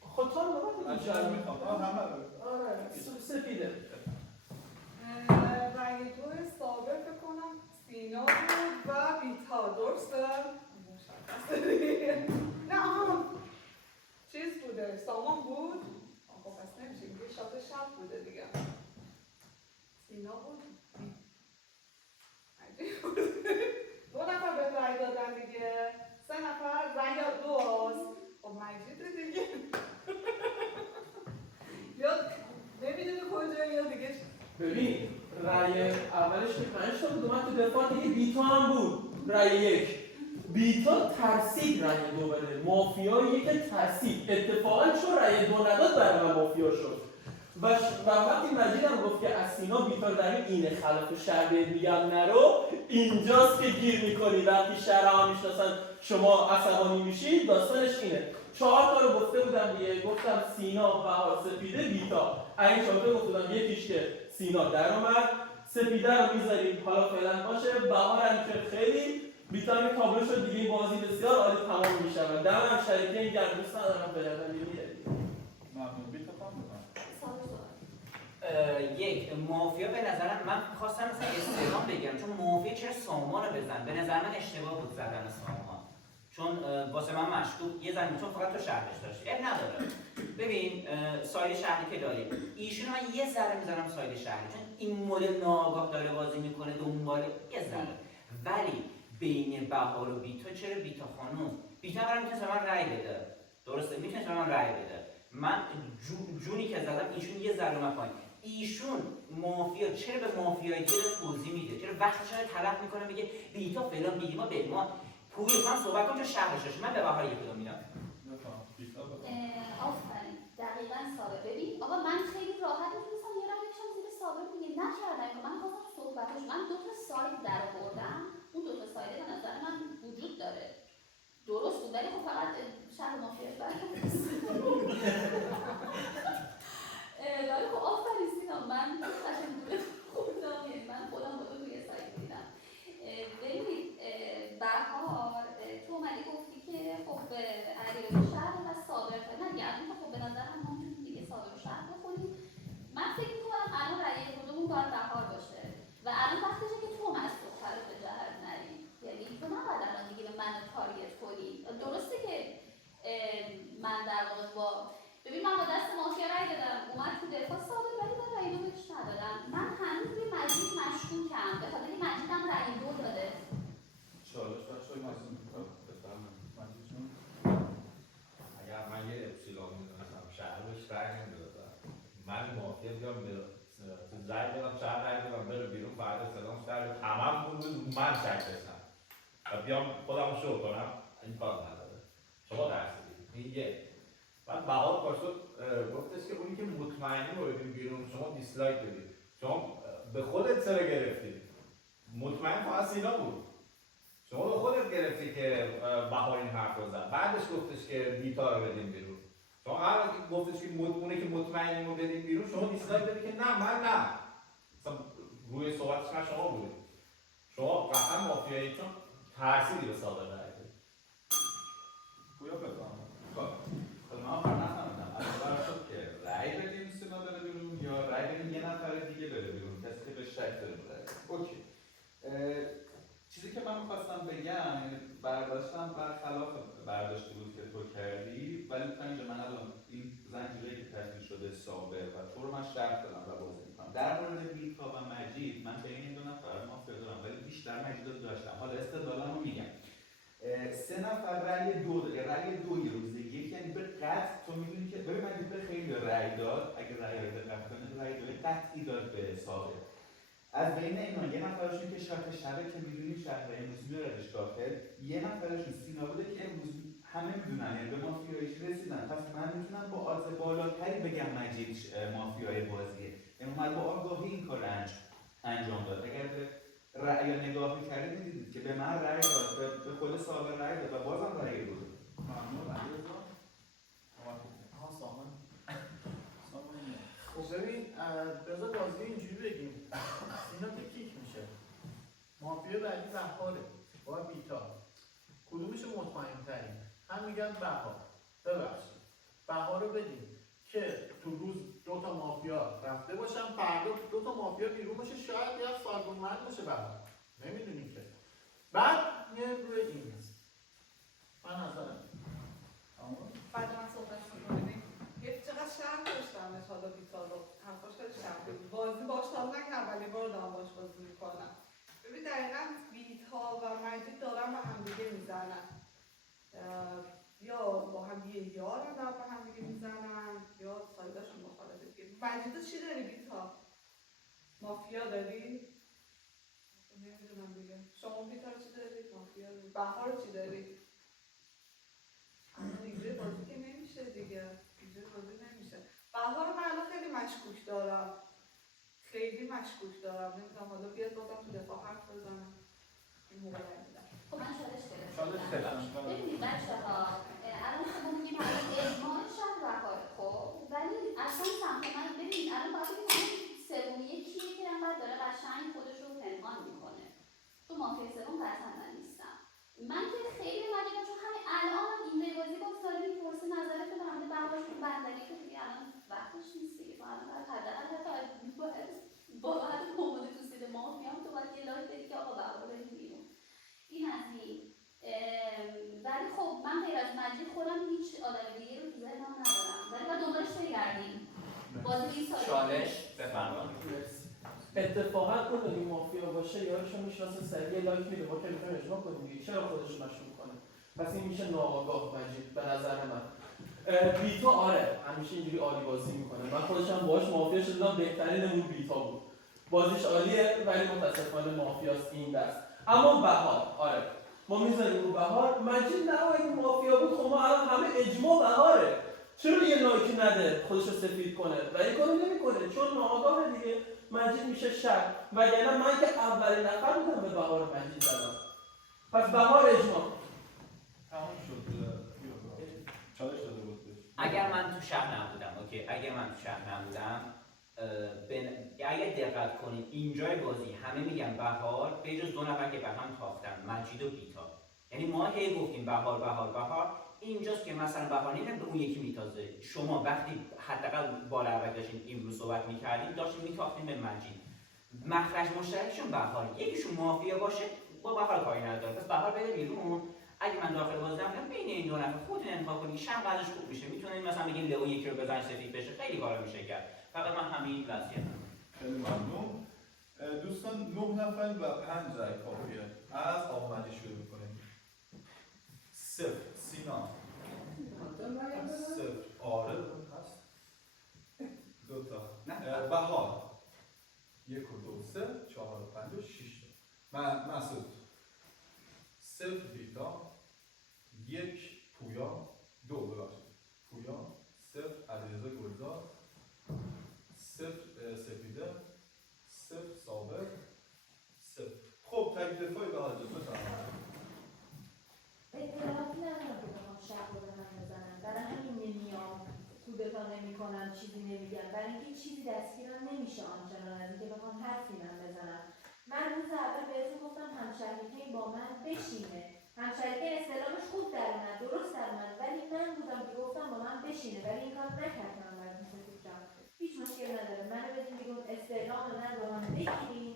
خود تو رو من شاید میخوام همه رو. آره سفیده. رنگ دو ثابت فکر کنم سینا بود و بیتا درسته؟ مشخصه دیگه. نه آها چیز بوده سامان بود؟ خب پس نمیشه یه شات شب بوده دیگه. سینا بود عجیب بود. 2 نفر به رای دادن دیگه 3 نفر رای دو هاست. خب مجید دیگه یا نمیدونه کجا یا دیگه. ببین رأی اولش که 5 تا بود اومد تو دفاع دیگه بیتا هم بود رأی 1 بیتا ترسید رأی 2 بده مافیایی که ترسید اتفاقا چون رأی 2 نداد برای من مافیا شد و وقتی مجید هم گفت که از سینا بیتا داریم اینه خلاف شهر بهت میگم نرو اینجاست که گیر میکنی وقتی شهرها میشناسن شما عصبانی میشی داستانش اینه 4 تا رو گفته بودم دیگه گفتم سینا بهار سپیده بیتا این 4 تا گفتم یکیش که سینا در اومد سپیده رو میذاریم حالا فعلا باشه بهار هم که خیلی بیتا هم تابلو شد دیگه این بازی بسیار عالی تمام میشود دم هم شریکه این گرم دوست ندارم برم میره ممنون بیتا خانم بفرمایید. یک مافیا به نظرم من خواستم مثلا استعلام بگیرم چون مافیا چرا سامان رو بزن به نظر من اشتباه بود زدن سامان چون واسه من مشکوک یه زمین چون فقط تو شهرش داشتی نداره ببین ساید شهری که داریم ایشون من یه ذره میذارم ساید شهری چون این مدل ناآگاه داره بازی میکنه دنبال یه ذره ولی بین بهار و بیتا چرا بیتا خانم بیتا برای میتونست به من رأی بده درسته میتونست به من رأی بده من جونی که زدم ایشون یه ذره اومد پایین ایشون مافیا چرا به مافیای دیگه توضیح میده چرا وقتش رو تلف میکنه میگه بیتا فلان بیما به ما پوری تو هم صحبت کن چون شهرش داشتی. من به بهار یک کدوم میدم. بفهم بیتا بفهم آفرین دقیقا صابر. ببین آقا من خیلی راحت میتونستم یه رای بکشم زیر صابر دیگه، نکردم که من خواستم صحبتش. من 2 تا ساید در آوردم، اون 2 تا ساید به نظر من وجود داره، درست بود، ولی خب فقط شهر مافیاش برام ولی خب آفرین سینا، من قشنگ دورت خوردم، یعنی من خودم با تو توی ساید دیدم. ببینید بهار تو اومدی گفتی که خب علیرضا شهر و صابر نه دیگه، الان خب به نظرم ما میتونیم دیگه صابر و شهر بخونیم. من فکر میکنم الان رأی کدومون باید بهار باشه و الان وقتشه که تو مسئول به جهر نری، یعنی تو نباید الان دیگه به من تارگت کنی. درسته که من در واقع با ببین من با دست مافیا رای دادم، اومد تو دفاع صابر، ولی من رای 2 بهش ندادم. من هنوز روی مجید مشکوکم به خاطر اینکه مجیدم رای 2 داده. چالش بچه‌های مصون بفرمایید. مجید جون. اگر من یه اپسیلون میدونستم شهر بهش رای نمیدادم، من مافیا بیام به تو رای بدم شهر رای بدم بره بیرون، فردا سلام شهر همم بود من شک داشتم و بیام خودم شو کنم، این کار نداره. شما ترسیدید این یک. بعد بهار پاشد گفتش که اونی که مطمئنی رو بدیم بیرون شما دیسلایک بدید. شما به خودت چرا گرفتید؟ مطمئن فقط سینا بود. شما به خودت گرفتی که بهار این حرف رو زد. بعدش گفتش که بیتا رو بدیم بیرون. شما هر وقت گفتش که اونه که مطمئنی رو بدیم بیرون شما دیسلایک بدید که نه من نه. مثلا روی صحبتش من شما بودید. شما قطعا مافیایی چون ترسیدی به صادر رای بدید. پویا بفهم خب من آخر نفهمیدم اول شد که رأی بدیم سینا بره بیرون یا رأی بدیم یه نفر دیگه بره بیرون، کسی که به شک داره بره. اوکی. چیزی که من می‌خواستم بگم برداشتم برخلاف برداشتی بود که تو کردی، ولی تا اینجا من الان این زنجیره که تشکیل شده صابر و تو رو من شرط دارم و بازی می‌کنم. در مورد بیتا و مجید من بین این 2 نفر مافیا دارم، ولی بیشتر مجید رو داشتم. حالا استدلالمو میگم. 3 نفر رأی 2 داد، رأی 2 روز یک، یعنی به قطع تو میدونی که ببین مجید به خیلی رأی داد، اگه رأی رو دقت کنید رأی 2 قطعی داد به صابر. از بین اینا یه نفرشون که شرط شبه که میدونیم شهر امروز میاردش داخل، یه نفرشون سینا بوده که امروز همه میدونن یعنی به مافیاییش رسیدن، پس من میتونم با آدرس بالاتری بگم مجید مافیای بازیه، یعنی اومد با آگاهی این کار انجام داد. اگر به رأی نگاه می‌کردید می‌دیدید که به من رأی داد، به خود صابر رأی داد و بازم رأی داد. ممنون علیرضا. سامان خب ببین بذار بازی اینجوری بگیم. اینا که کیک میشه، مافیا بعدی بهاره با بیتا، کدومش مطمئن ترین؟ هم میگن بهار. ببخشید بهار رو بدیم که تو روز 2 تا مافیا رفته باشن، فردا 2 تا مافیا بیرون باشه، شاید یه سالگونمند باشه بهار، نمیدونیم که. بعد میایم روی این من نظرم بعد من صحبت می‌کنیم. یه چقدر شهر داشتم حالا بیتا رو، حرفاش خیلی شهر بود. بازی باش تا نکردم ولی بار دارم باش بازی میکنم. ببین دقیقا بیتا و مجید دارن با همدیگه میزنن، یا با هم یه یار دارن با همدیگه میزنن یا سایداشون مخالفه. مجید چی داری بیتا؟ مافیا داری؟ نمیدونم دیگه. شما بیتا چی داری؟ مافیا داری؟ بهار چی داری؟ اینجوری بازی که نمیشه دیگه، اینجوری بازی نمیشه. بهار من الان خیلی مشکوک دارم، خیلی مشکوک دارم، نمیدونم حالا بیاد بازم تو دفاع حرف بزنم این موقع نمیدونم. خب من چالش گرفتم. ببینید بچه‌ها الان شما میگیم الان اجماع شهر بهاره، خب ولی اصلا سمت من ببینید الان باید بگید سومیه کیه که انقدر داره قشنگ خودش رو پنهان میکنه. تو مافیا سوم قطعا من نیستم. من که خیلی مجیدم چون همین الان این بازی باز داره میپرسه نظرتو در مورد بهارش رو بندری که دیگه الان وقتش نیست دیگه، تو الان باید حداقل با حد کموده تو سید مافیا هم تو باید یه لایک بدی که آقا بهار رو بریم بیرون. این از این. ولی خب من غیر از مجید خودم هیچ آدم دیگه رو تو ذهنم ندارم، ولی باید دنبالش بگردیم. بازی این سال چالش بفرمایید. اتفاقا اون اگه مافیا باشه یارش رو میشناسه سریع لایک میده، ما که میخوایم اجماع کنیم دیگه، چرا خودش مشروع کنه؟ پس این میشه ناآگاه مجید به نظر من. بیتا آره همیشه اینجوری عالی بازی میکنه، من خودشم باهاش مافیا شدم، بهترینمون بیتا بود، بازیش عالیه ولی متاسفانه مافیاست این دست. اما بهار آره ما میزنیم رو بهار. مجید نه اگه مافیا بود خب ما الان همه اجماع بهاره. چرا یه لایک نده خودش رو سفید کنه و این کارو نمیکنه چون ناآگاه دیگه. مجید میشه شک. وگرنه من که اولین نفر بودم به بهار مجید زدم. پس بهار اجماع. تمام شد. چالش داده بود بهش. اگر من تو شهر نبودم، اوکی، اگر من تو شهر نبودم، اگر دقت کنید اینجای بازی همه میگن بهار به جز 2 نفر که به هم تاختن، مجید و بیتا. یعنی ما هی گفتیم بهار بهار بهار، اینجاست که مثلا بهار نمیدونم به اون یکی میتازه. شما وقتی حداقل بال اول داشتین امروز صحبت میکردین داشتین میتاختین به مجید. مخرج مشترکشون بهار، یکیشون مافیا باشه با بهار کاری نداره، پس بهار بده بیرون. اگه من داخل بازی نبودم بین این 2 نفر خودتون انتخاب کنید، شب بعدش خوب میشه. میتونید مثلا بگین لئو یکی رو بزنید سفید بشه، خیلی کارا میشه کرد. فقط من همین وصیتم. خیلی ممنون. دوستان 9 نفر و 5 رای کافیه. از آقا مجید شروع میکنیم. 0 سینا. 0 آره هست. 2 تا. بهار. 1 و 2 3 4 و 5 و 6. مسعود. 0 بیتا. 1 پویا. 2 ببخشید. پویا. 0 علیرضا گلزار. 0 سپیده. 0 صابر. 0. خب تک دفاعی به حاجت بفرمایید. اطلاعاتی ندارم که بخوام شب رو به هم بزنم. برای همین نمیام کودتا نمیکنم، چیزی نمیگم. برای اینکه چیزی دستگیرم نمیشه آنچنان از اینکه بخوام حرفی من بزنم. من روز اول بهتون گفتم همشهریکین با من بشینه. همشهریکین استعلامش خوب در اومد، درست در اومد، ولی من بودم که گفتم با من بشینه، ولی این کار نکردم. براتون سفیدم هیچ مشکل نداره، منو بدین بیرون، استعلام من رو هم بگیرین،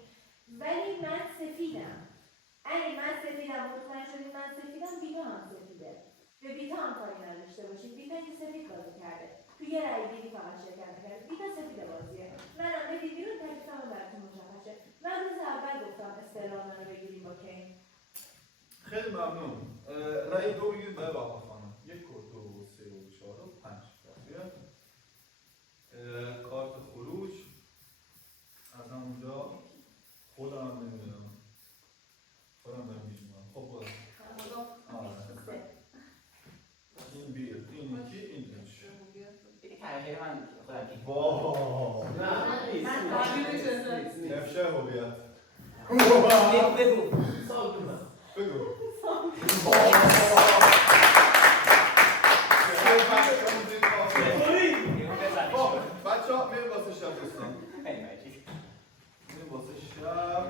ولی من سفیدم. اگه من سفیدم مطمئن شدید من سفیدم، بیتا هم سفیده. به بیتا هم کاری نداشته باشید. بیتا که سفید بازی کرده، توی یه رأی گیری فقط شرکت کرده. بیتا سفید بازیه. منم بدید بیرون، تکلیفم براتون مشخصه. من روز اول گفتم استعلام منو بگیریم با کین. خیلی ممنون. رأی 2 بگیرید برای بهار خانم. 1 و 2 3 و 4 و 5. کارت خروج از همونجا خودم هم نمیدونم. خودم دارم میشونم. خب باید این بیر، این یکی، این دنش. دیگه تغییر من خودم که واو نفشه هویت بگو بگو بچه ها میریم واسه شب دوستان میریم واسه شب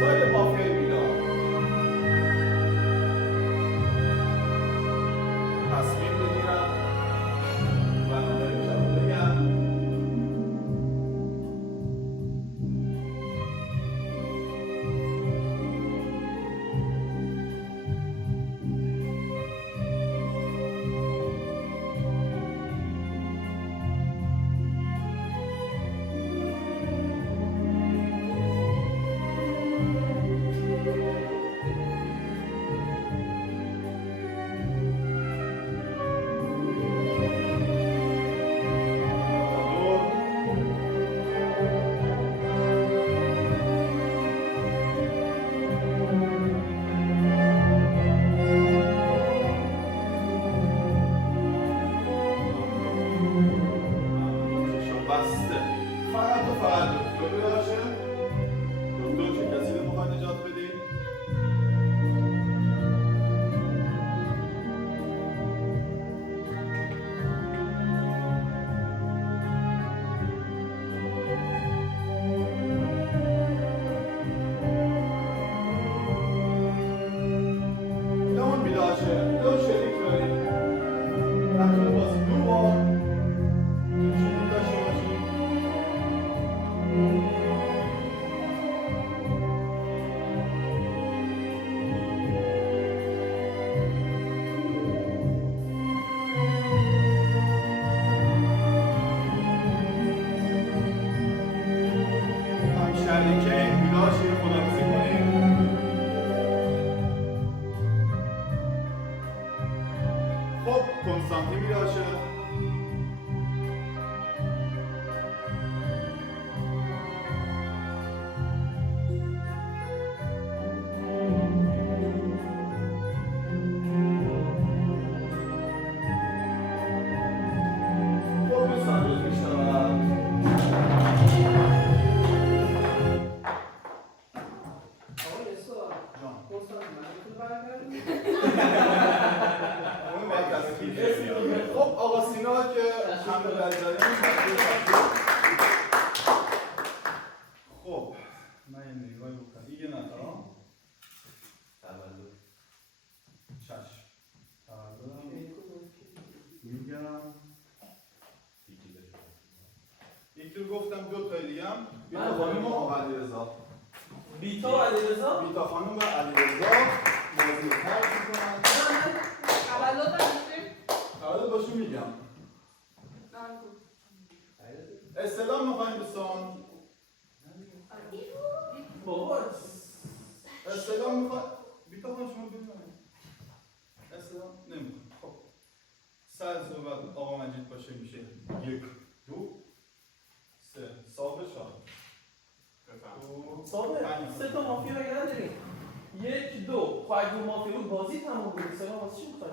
ساید مافیای میلاد تصمیم بگیرم برنامه امشب رو بگم. کنستانتین میراشه خب آقا سینا که همه برداریم خب من یه نگاهی بکنم این یه نفرم تولد چشم تولدم میگم یکی رو گفتم دو تا دیگه هم بیتا خانم و علیرضا بیتا و علیرضا بیتا خانم و علیرضا موضوع ترک میکنن تولد داشتیم؟ تولد باشون میگم نه استلام میخوایم دوستان بابا استلام میخوایم بیتا خانم شما بزنید استلام نمیخوایم خب سر صحبت آقا مجید باشه میشه 1 2 3 صاحب شاه صابر 3 تا مافیا مگه نداریم 1 2 خب اگه مافیا بود بازی تموم بود سلام واسه چی میخوای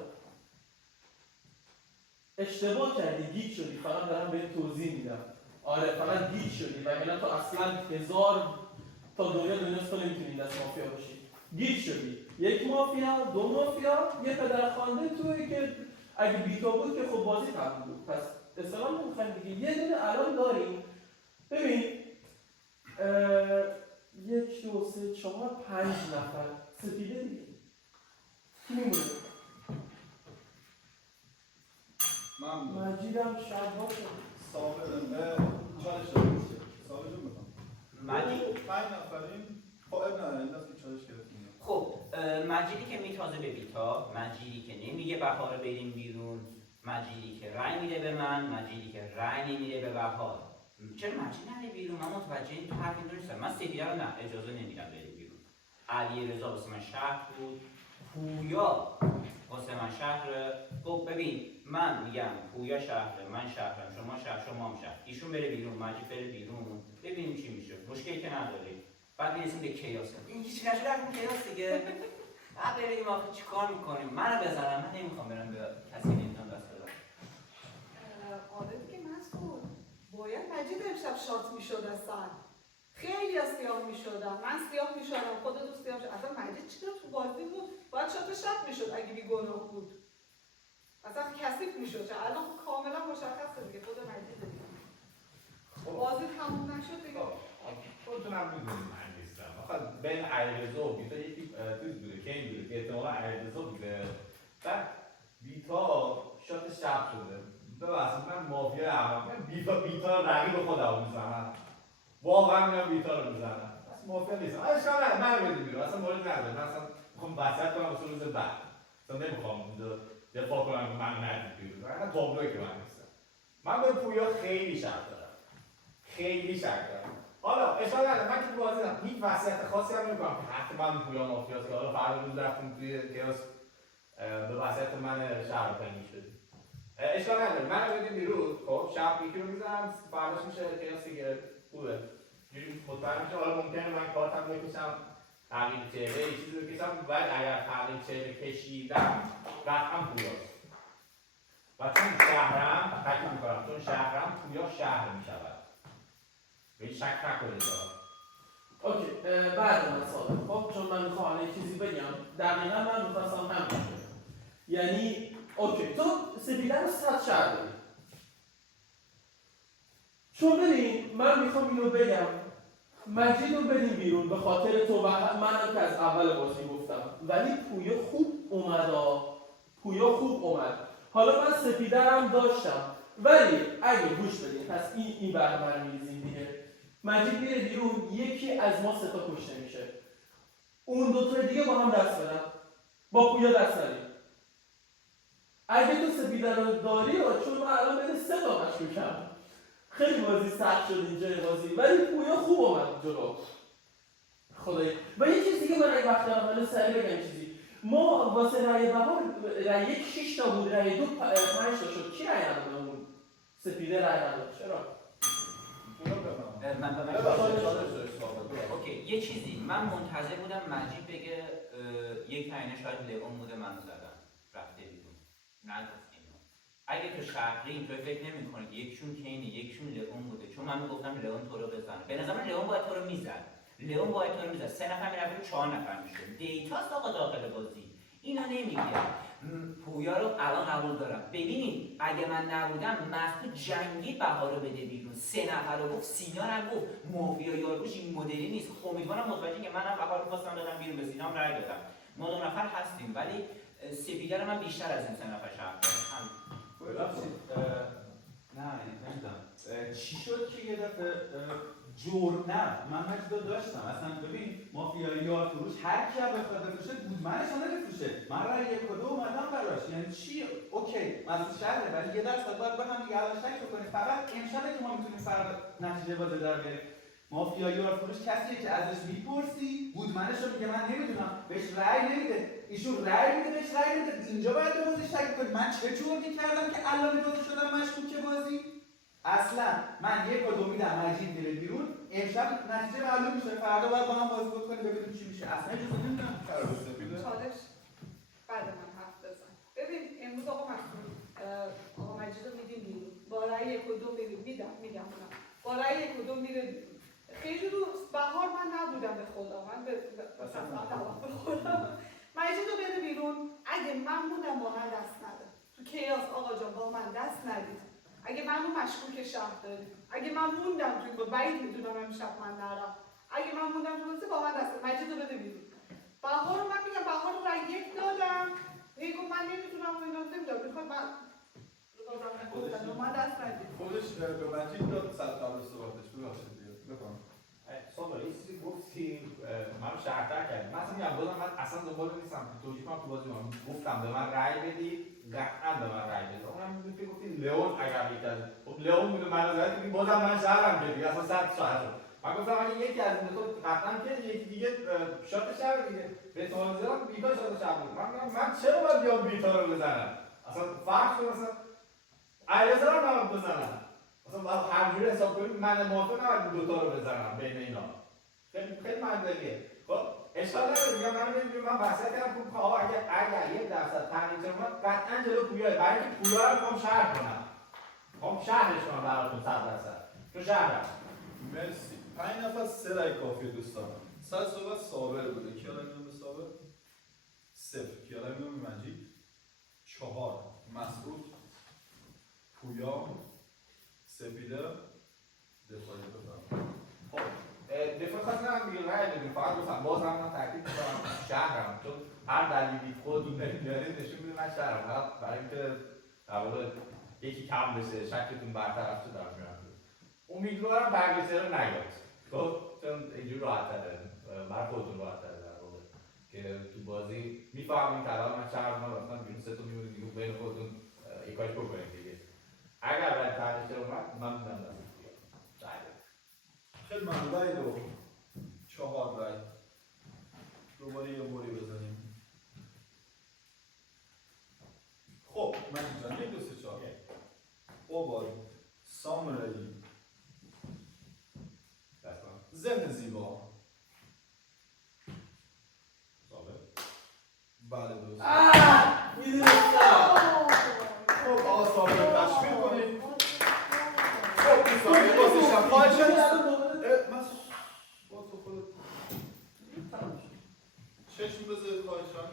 اشتباه کردی گیج شدی فقط دارم بهت توضیح میدم آره فقط گیج شدی وگرنه تو اصلا 1000 تا دنیاست تو نمیتونی دست مافیا باشی گیج شدی 1 مافیا 2 مافیا یه پدرخوانده توی که اگه بیتا بود که خب بازی تموم بود پس اصلا نمیخوایم دیگه یه دونه الان داریم ببین 1 2 3 4 5 نفر سپیده دیگه کی میمونه ممنون مجیدم شب باشه صابر چالش داریم صابر جون بکنم مجید 5 نفریم خب اب نداره این دست که چالش گرفتیم خب مجیدی که میتازه به بیتا، مجیدی که نمیگه بهار بریم بیرون، مجیدی که رأی میده به من، مجیدی که رأی نمیده به بهار. چرا مجید نره بیرون؟ من متوجه این تو حرفی درستم. من سپیده رو نه اجازه نمیدم بره بیرون. علیرضا واسه من شهر بود، پویا واسه من شهر. خب ببین من میگم پویا شهره، من شهرم، شما شهر، شما هم شهر. ایشون بره بیرون، مجید بره بیرون، ببینیم چی میشه. مشکلی که نداری. بعد میرسیم به کیاس. این هیچ نشده رفتیم کیاس دیگه. بعد بریم آخه چیکار میکنیم؟ منو بزنم، من نمیخوام برم به کسی نمیتونم دست بدم. آره دیگه مسعود باید مجید امشب شات میشد اصلا خیلی از سیاه میشدن من سیاه میشدم خودت سیاه میشد اصلا مجید چرا تو بازی بود باید شات شب میشد اگه بیگناه بود اصلا کثیف میشد الان کاملا مشخصه دیگه خود مجید دیگه بازی تموم نشد دیگه خودتونم میدونید من نیستم آخه بین علیرضا و بیتا یکی چیز بوده که این بوده که احتمالا علیرضا بوده بعد بیتا شات شب شده ببخشید من مافیا احمق من بیتا رو رقیب خودم میزنم واقعا میام بیتا رو میزنم اصلا مافیا نیستم اشکال نداره منو بدید بیرون اصلا مورد نداره من اصلا میخوام وصیت کنم واسه روز بعد اصلا نمیخوام اونجا دفاع کنم که منو ندید بیرون اصلا تابلوئه که من نیستم من به پویا خیلی شک دارم خیلی شک دارم حالا اشکال نداره من که تو بازی دارم هیچ وصیت خاصی هم نمیکنم که حتما پویا مافیاست که حالا فردا روز رفتیم توی کیاس به وصیت من شهر پنگی شدیم اشکال نداره منو بدید بیرون خب شب یکی رو میزنم فرداش میشه کیاس دیگه خوبه جوری مطمئن میشه حالا ممکنه من کارتم بکشم تغییر چهره یه چیزی بکشم ولی اگر تغییر چهره کشیدم قطعا پویاست و چون شهرم تاکید میکنم چون شهرم پویا شهر میشود به این شک نکنید اوکی بعد من سوال خب چون من میخوام یه چیزی بگم دقیقا من میخواستم همین بگم یعنی اوکی تو سپیده رو 100 شهر داری چون ببین من میخوام اینو بگم مجید رو بدیم بیرون به خاطر تو و منم که از اول بازی گفتم ولی پویا خوب اومد پویا خوب اومد حالا من سپیده هم داشتم ولی اگه گوش بدین پس این برنامه رو می‌ریزیم دیگه مجید میره بیرون یکی از ما 3 تا کشته میشه اون 2 تا دیگه با هم دست بدن با پویا دست ندیم اگه تو سپیده رو داری چون من الان بین 3 تا مشکوکم خیلی بازی سخت شد اینجای بازی ولی پویا خوب اومد جلو خدایی و یه چیز دیگه من اگه وقت دارم من سریع بگم چیزی ما واسه رأی بهار رأی یک 6 تا بود، رأی دو 5 تا شد. کی رأی نداد به اون سپیده رأی نداد؟ چرا؟ من به اوکی یه چیزی من منتظر بودم مجید بگه یک عینه شاید لئون بوده منو زدن رفته بیرون، نگفت اینو. اگه تو شهری اینطور فکر نمی‌کنی که یکشون کینه یکشون لئون بوده، چون من میگفتم لئون تو رو بزنه، به نظر من لئون باید تو رو میزد، لئون باید تو رو میزد، 3 نفر میرفت 4 نفر میشد. دیتاست آقا داخل بازی، اینا نمیگم. پویا رو الان قبول دارم. ببینید اگه من نبودم مسعود جنگی بهار رو بده بیرون، 3 نفر رو گفت، سینا هم گفت مافیا یارگوش این مدلی نیست. خب امیدوارم متوجه که منم بهار رو خواستم دادم بیرون، به سینا هم رأی دادم. ما 2 نفر هستیم، ولی سپیده رو من بیشتر از این 3 نفر شهر دارم. نه نمیدونم چی شد که یه دفعه نه من مجید داشتم اصلا. ببین مافیا یار فروش هر کی بخواد بفروشه بودمنش نفروشه. من رأی 1 و 2 اومدم براش. یعنی چی؟ اوکی مسعود شهره، ولی یه درصد باید به هم دیگه الان شک بکنیم. فقط امشبه که ما میتونیم فردا نتیجه بازی در بیاریم. مافیا یار فروش کسیه که ازش میپرسی بودمنش رو میگه من نمیدونم، بهش رأی نمیده، ایشون رأی میده بهش رأی نمیده. اینجا باید به بازی شک کنیم. من چه جوری کردم که الان بازی شدم مشکوک بازی؟ اصلا من 1 و 2 میدم مجید میره بیرون، امشب نتیجه معلوم میشه، فردا باید با هم بازی کنیم ببینیم چی میشه. اصلا اجازه نمیدم. چالش بعد من حرف بزن. ببین امروز آقا مسعود آقا مجید رو میدیم بیرون، با رأی 1 و 2 میگم با رأی 1 و 2 میره بیرون. خیلی روز بهار من نبودم به خدا، من به خودم مجید رو بده بیرون. اگه من بودم با من دست نده تو کیاس، آقا جان با من دست ندید. اگه منو مشکوک شهر دارید، اگه من موندم توی با بعید میدونم امشب من نرم، اگه من موندم توی با من دست مجید رو بده بیرون. بهار رو من میگم بهار رو رأی 1 دادم، میگم من نمیتونم و اینا نمیدونم میخواد من دست ندید. خودش به مجید داد سر قبل صحبتش ببخشید دیگه بفهم. صابر یه چیزی گفتی منو شهرتر کردی. من اصلا میگم بازم من اصلا دنبال نیستم که توجیه کنم تو بازی من گفتم به من رأی بدی، قطعا به من رأی بدی. اونم میگفتی گفتی لئون اگر یکی خب لئون بوده منو زد دیگه، بازم من شهرم که دیگه اصلا 100 شهر شد. من گفتم اگه یکی از این دو قطعا که یکی دیگه شات شهر دیگه به احتمال زیاد بیتا شات شهر بود. من میگم من چرا باید بیام بیتا رو بزنم؟ اصلا فرق شد مثلا علیرضا رو نباید بزنم. اصلا باید هر جوری حساب کنیم من موافق نباید دو تا رو بزنم بین اینا. خیلی منطقیه. خب اشکال نداره میگم من نمیدونم من وصیت کردم که آقا اگر 1% تغییر کنم قطعا جلو پویا، برای اینکه پویا رو میخوام شهر کنم. میخوام شهرش کنم براتون 100%. تو شهرم. مرسی. 5 نفر 3 رأی کافیه دوستان. سر صحبت صابر بوده. کیا رأی میدن به صابر؟ 0. کیا رأی میدن به مجید؟ 4. مسعود، پویا، سپیده، دفاعی بفرمایید. خب دفاع خواستم هم دیگه رأی بدیم، فقط گفتم باز هم من تاکید می‌کنم شهرم، چون هر دلیلی خودتون میارید نشون میده من شهرم، فقط برای اینکه در واقع یکی کم بشه شکتون برطرف شه دارم میارم. امیدوارم برگشته رو نیاد. خب چون اینجور راحت‌تره، برای خودتون راحت‌تره در واقع که تو بازی میفهمید که الان من شهرم رفتم بیرون 3 تا میمونه دیگه بین خودتون یکایش بکنید دیگه. اگر برای برگشته اومد من میدم دست خیلی ممنون. رأی 2. 4 رأی. دوباره یه بوری بزنیم. خب مجید جان 1 2 3 4 اوبال سامرایی ذهن زیبا بله دوست. خب آقا صابر تشویق کنید. خب دوستان یه بازی شب خواهشم با تو خودت چشم بذارید خواهشم.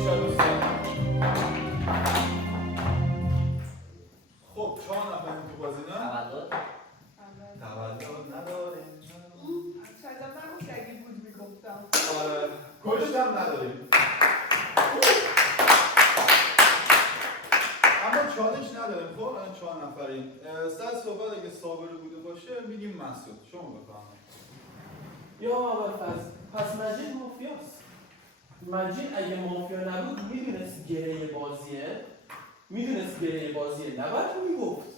میشه دوستان. خب 4 نفریم تو بازی نه؟ تولد نداریم. شاید من بود که اگه بود میگفتم. آره کشتم نداریم. اما چالش نداریم. خب الان 4 نفریم. سر صحبت اگه صابر بوده باشه میگیم مسعود. شما بفرمایید. یا ابوالفضل، پس مجید مافیاست. مجید اگه مافیا نبود میدونست گره بازیه نباید میگفت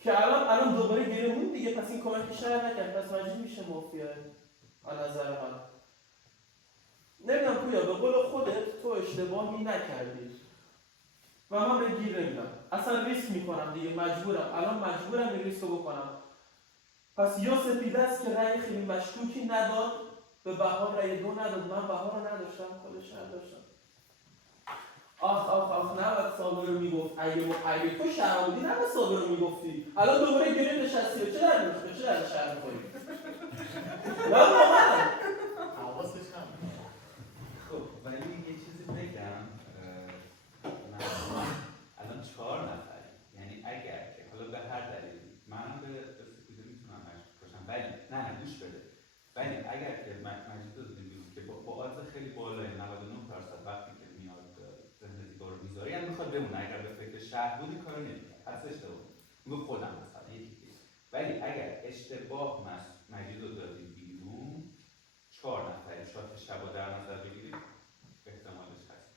که الان دوباره گره موند دیگه، پس این کمک شهر نکرد، پس مجید میشه مافیا از نظر من. نمیدونم پویا، به قول خودت تو اشتباهی نکردی و من به گیر نمیدم، اصلا ریسک میکنم دیگه، الان مجبورم این ریسک رو بکنم. پس یا سپیده است که رأی خیلی مشکوکی نداد، به بهار رأی 2 نداد، من بهار رو نداشتم، خودش نداشتم. آخ نباید صابر رو میگفت، اگه تو شهر بودی نباید صابر رو میگفتی، الان دوباره گریه نشستی، چه در شهر می‌خوری؟ نه واقعا حواسش هم خب ولی یه چیزی بگم، الان 4 نفریم، یعنی اگر که حالا به هر دلیلی منم به سپیده میتونم مشکوک باشم، ولی نه گوش بده، ولی اگر که مجید رو دادیم بیرون که با آدرس خیلی بالای 99% وقتی که میاد ذهن زیبا رو میذاره، یعنی میخواد بمونه، اگر به فکر شهر بودی کارو نمی‌کرد، پس اشتباه میگه خودم مثلا یکی دیگه. ولی اگر اشتباه مجید رو دادیم بیرون، 4 نفریم، شات شب رو در نظر بگیرید احتمالش هست.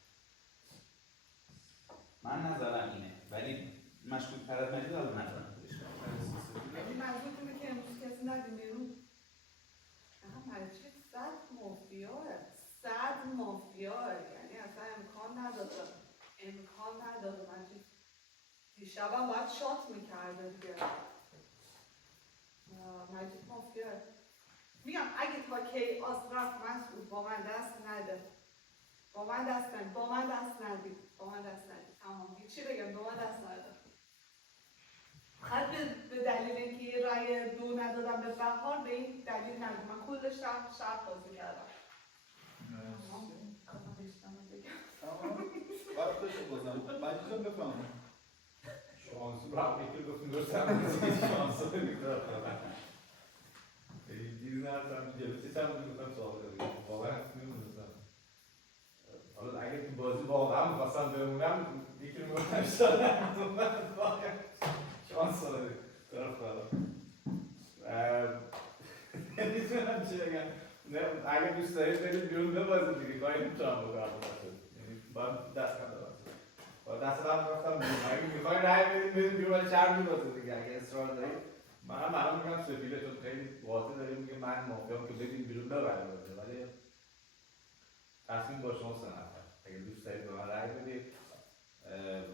من نظرم اینه، ولی مشکوک تر از مجید الان ندارم بودش. یعنی منظور اینه که امروز کسی ندیم بیرون؟ نه مجید 100 مافیاه، یعنی اصلا امکان نداره مجید دیشبم باید شات میکرده دیگه. مجید مافیاه. میگم اگه تا کیاس رفت مسعود با من دست نده، با من دست ندید تمام. چی بگم؟ با من دست نده. فقط به دلیل اینکه یه رأی 2 ندادم به بهار، به این دلیل نگو من کل شب بازی کردم. وقت داشته بازم مجید جان بفرمایید. شانس رو هم یکی گفتیم درستم شانس رو میگذار دیر نرسم جلوسیش هم میگفتم سوال داریم واقعا نمیدونستم. حالا اگه تو بازی واقعا میخواستم بمونم یکی رو میگفتم شدن شانس رو داریم طرف دارم. نمیتونم چی بگم. اگه دوست دارید برید بیرون ببازید دیگه، کاری نمیتونم بکنم. یعنی باید دست کنم با دست هم گفتم اگه میخوایی رای بدید بیرون ولی شهر میبازید دیگه، اگه اصرار دارید. منم الان میگم سپیده چون خیلی واضح داریم میگه من مافیام که بدید بیرون ببرید، ولی تصمیم با شما 3 نفر. اگه دوست دارید به من رای بدید،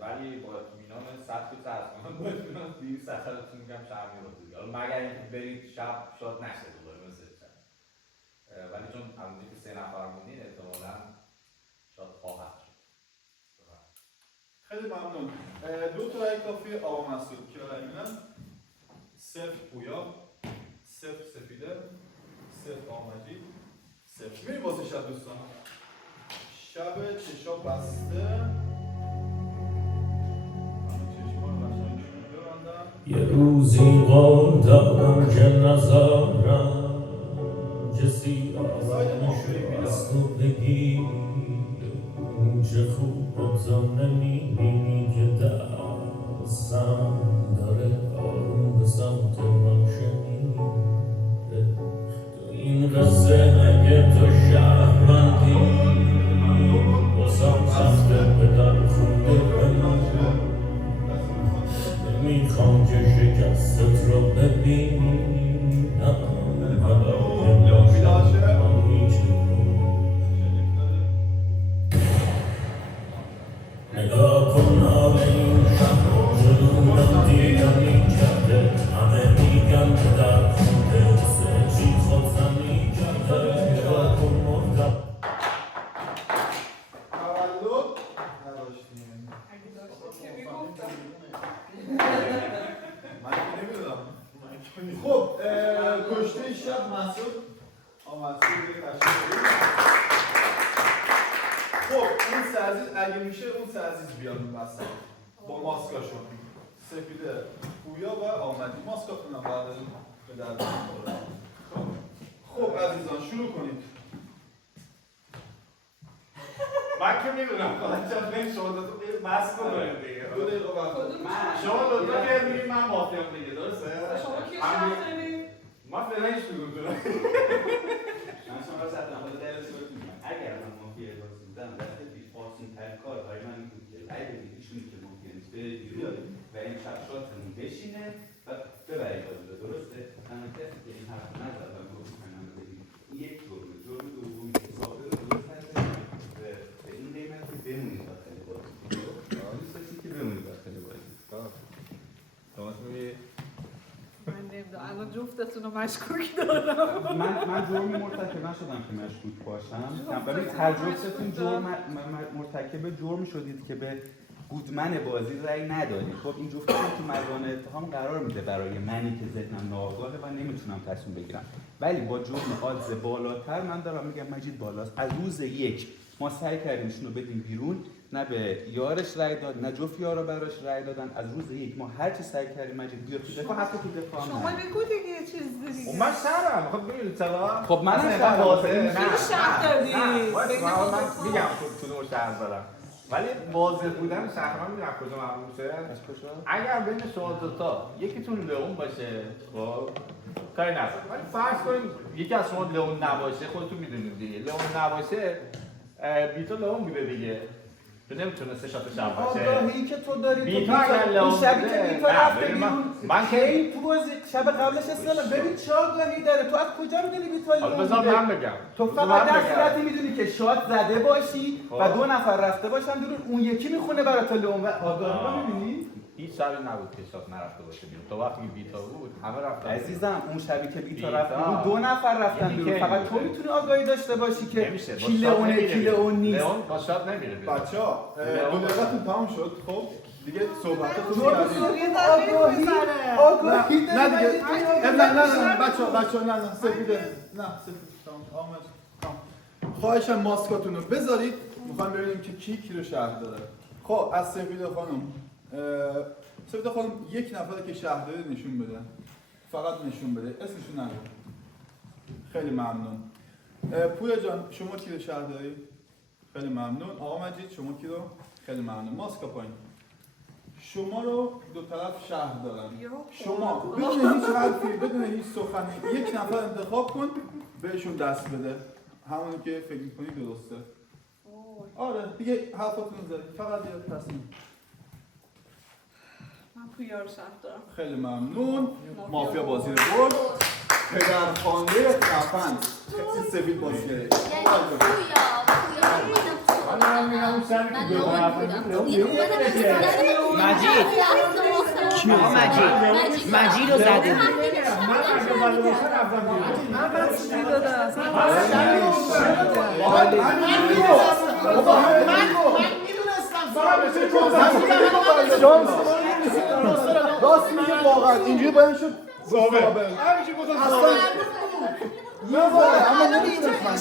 ولی با اطمینان 100% با اطمینان 200% میگم شهر میبازید. حالا مگر اینکه برید شب شاد نشه دوباره مثل شب. ولی چون همونجوری که 3 نفر موندین احتمالاً شاد خواهد شد. خیلی ممنون. 2 تا رای کافی آقا مسعود که رای میدن 0 پویا، 0 سپیده، 0 آقا مجید، 0. میریم واسه شب دوستان. شب چشا بسته. همه چشما رو قشنگ ببندم. یه روزی قول دادم که نذارم کسی آرامشو از تو بگیر، چه خوب تو نمیبینی که دستم داره آروم به سمت من شمیره. تو این قصه اگه تو شهروندی بازم سخته به در خونده بمون، نمیخوام که شکستت رو ببینم. نگاه کن حال این شهر جنونم دیگمی کرده، همه میگن که در خونده چی خود زمین کرده. نگاه کن مردم تولد نداشتیم. اگه داشتیم که میگفتم. من که نمیدونم. خب کشته شب مسعود. آقا مسعود یه تشکیل بدید. خب این سرزید اگه میشه اون سه عزیز بیان اون وسط با ماسکاشون سپیده پویا و آمدی ماسکاتون هم برداریم به درد می‌خوره. خب عزیزان شروع کنید. من که میدونم خودم جان بین شما دو تا بس کنید دیگه. 2 دقیقه وقت شما دو تا که میگید من مافیام دیگه درسته؟ شما کی شهر دارید؟ ما فعلا هیچ کدوم تو. من شما را سرطان خود درست رو میگم اگر من مافیا بازی بودم دست پیش آسون ترین کار برای من این بود که رأی بدید ایشونی که مافیا نیست بره بیرون و این شخصاتمون بشینه و ببرید بازی رو درسته؟ من کسی که این حرف نزد و گفت کنم بدید یک جرم دومی که ساخته رو درست نزد به این قیمت که بمونید داخل بازی دوست داشتی که بمونید داخل بازی من نمیدونم الان جفتتون رو مشکوک دارم. من جرمی مرتکب نشدم که مشکوک باشم. ببین هر جفتتون جرم مرتکب جرم شدید که به گودمن بازی رأی ندادید. خب این جفتتون تو موانع اتهام قرار میده برای منی که ذهنم ناآگاهه و نمیتونم تصمیم بگیرم. ولی با جرم آدز بالاتر من دارم میگم مجید بالاست. از روز یک ما سعی کردیم ایشونو بدیم بیرون، نه به یارش رأی داد نه جفت یارا براش رأی دادن. از روز یک ما هر چی سعی کردیم مجید بیاد تو دفاع، حتی تو دفاع شما بگو دیگه یه چیز دیگه. اون من شهرم خب ببینید چرا؟ خب منم اصلا واضحه. خیلی شهر داری. من میگم کدوم شهر دارم ولی واضح بودن شهر من میگم کجا معلوم شه. اگر بین شما دوتا یکیتون لئون باشه خب کاری نداره، ولی فرض کنیم یکی از شما لئون نباشه، خودتون میدونید دیگه لئون نباشه بیتو لئون بوده دیگه، تو نمیتونه سه شات شب باشه. آگاهی که تو داری بیتا اگر لئون اون شبی که بیتا رفته بیرون من که این تو بازی شب قبلش اصلا ببین چه آگاهی داره. تو از کجا میدونی بیتا حالا لئون بذار بوده؟ من بگم تو فقط در صورتی میدونی که شات زده باشی و 2 نفر رفته باشن بیرون، اون یکی میخونه برای تو لئون و آگاهی رو میبینی؟ هیچ شبی نبود که شات نرفته باشه بیرون. تو وقتی که بیتا بود همه رفتن عزیزم اون شبی که بیتا رفت بیتا. بیرون 2 نفر رفتن یکی بیرون، که فقط تو نمیشه. میتونی آگاهی داشته باشی که نمیشه. با کی شات لئونه نمیره کی بیرون. لئون نیست. لئون با شات نمیره بیرون. بچه‌ها 2 دقیقه‌تون تمام شد. خب دیگه صحبتاتون تو کردید. آگاهی نه دیگه نه بچه‌ها نه سپیده نه سپیده تمام آمد تمام. خواهشم ماسکاتون رو بذارید، میخوام ببینیم که کی رو شهر داره. خب از سپیده خانم سپیده خانم یک نفر که شهر داره نشون بده، فقط نشون بده، اسمشون نگو. خیلی ممنون. پویا جان شما کی رو شهر داری؟ خیلی ممنون. آقا مجید شما کی رو؟ خیلی ممنون. ماسکا پایین. شما رو دو طرف شهر دارن. شما بدون هیچ حرفی بدون هیچ سخنی یک نفر انتخاب کن بهشون دست بده، همونی که فکر می‌کنی درسته. آره دیگه حرفاتون رو زدید، فقط یه تصمیم. من پویا رو شهر دارم. خیلی ممنون. مافیا بازی رو برد. پدرخوانده خفن کسی سفید بازی کرد. من میگم اون شبی که دو نفر مجید رو زده. من اگه بالا باشه رفتم بیرون. من بسیاری دادم. راست میگه واقعا اینجوری باید شد زابل. اما نمیتونست من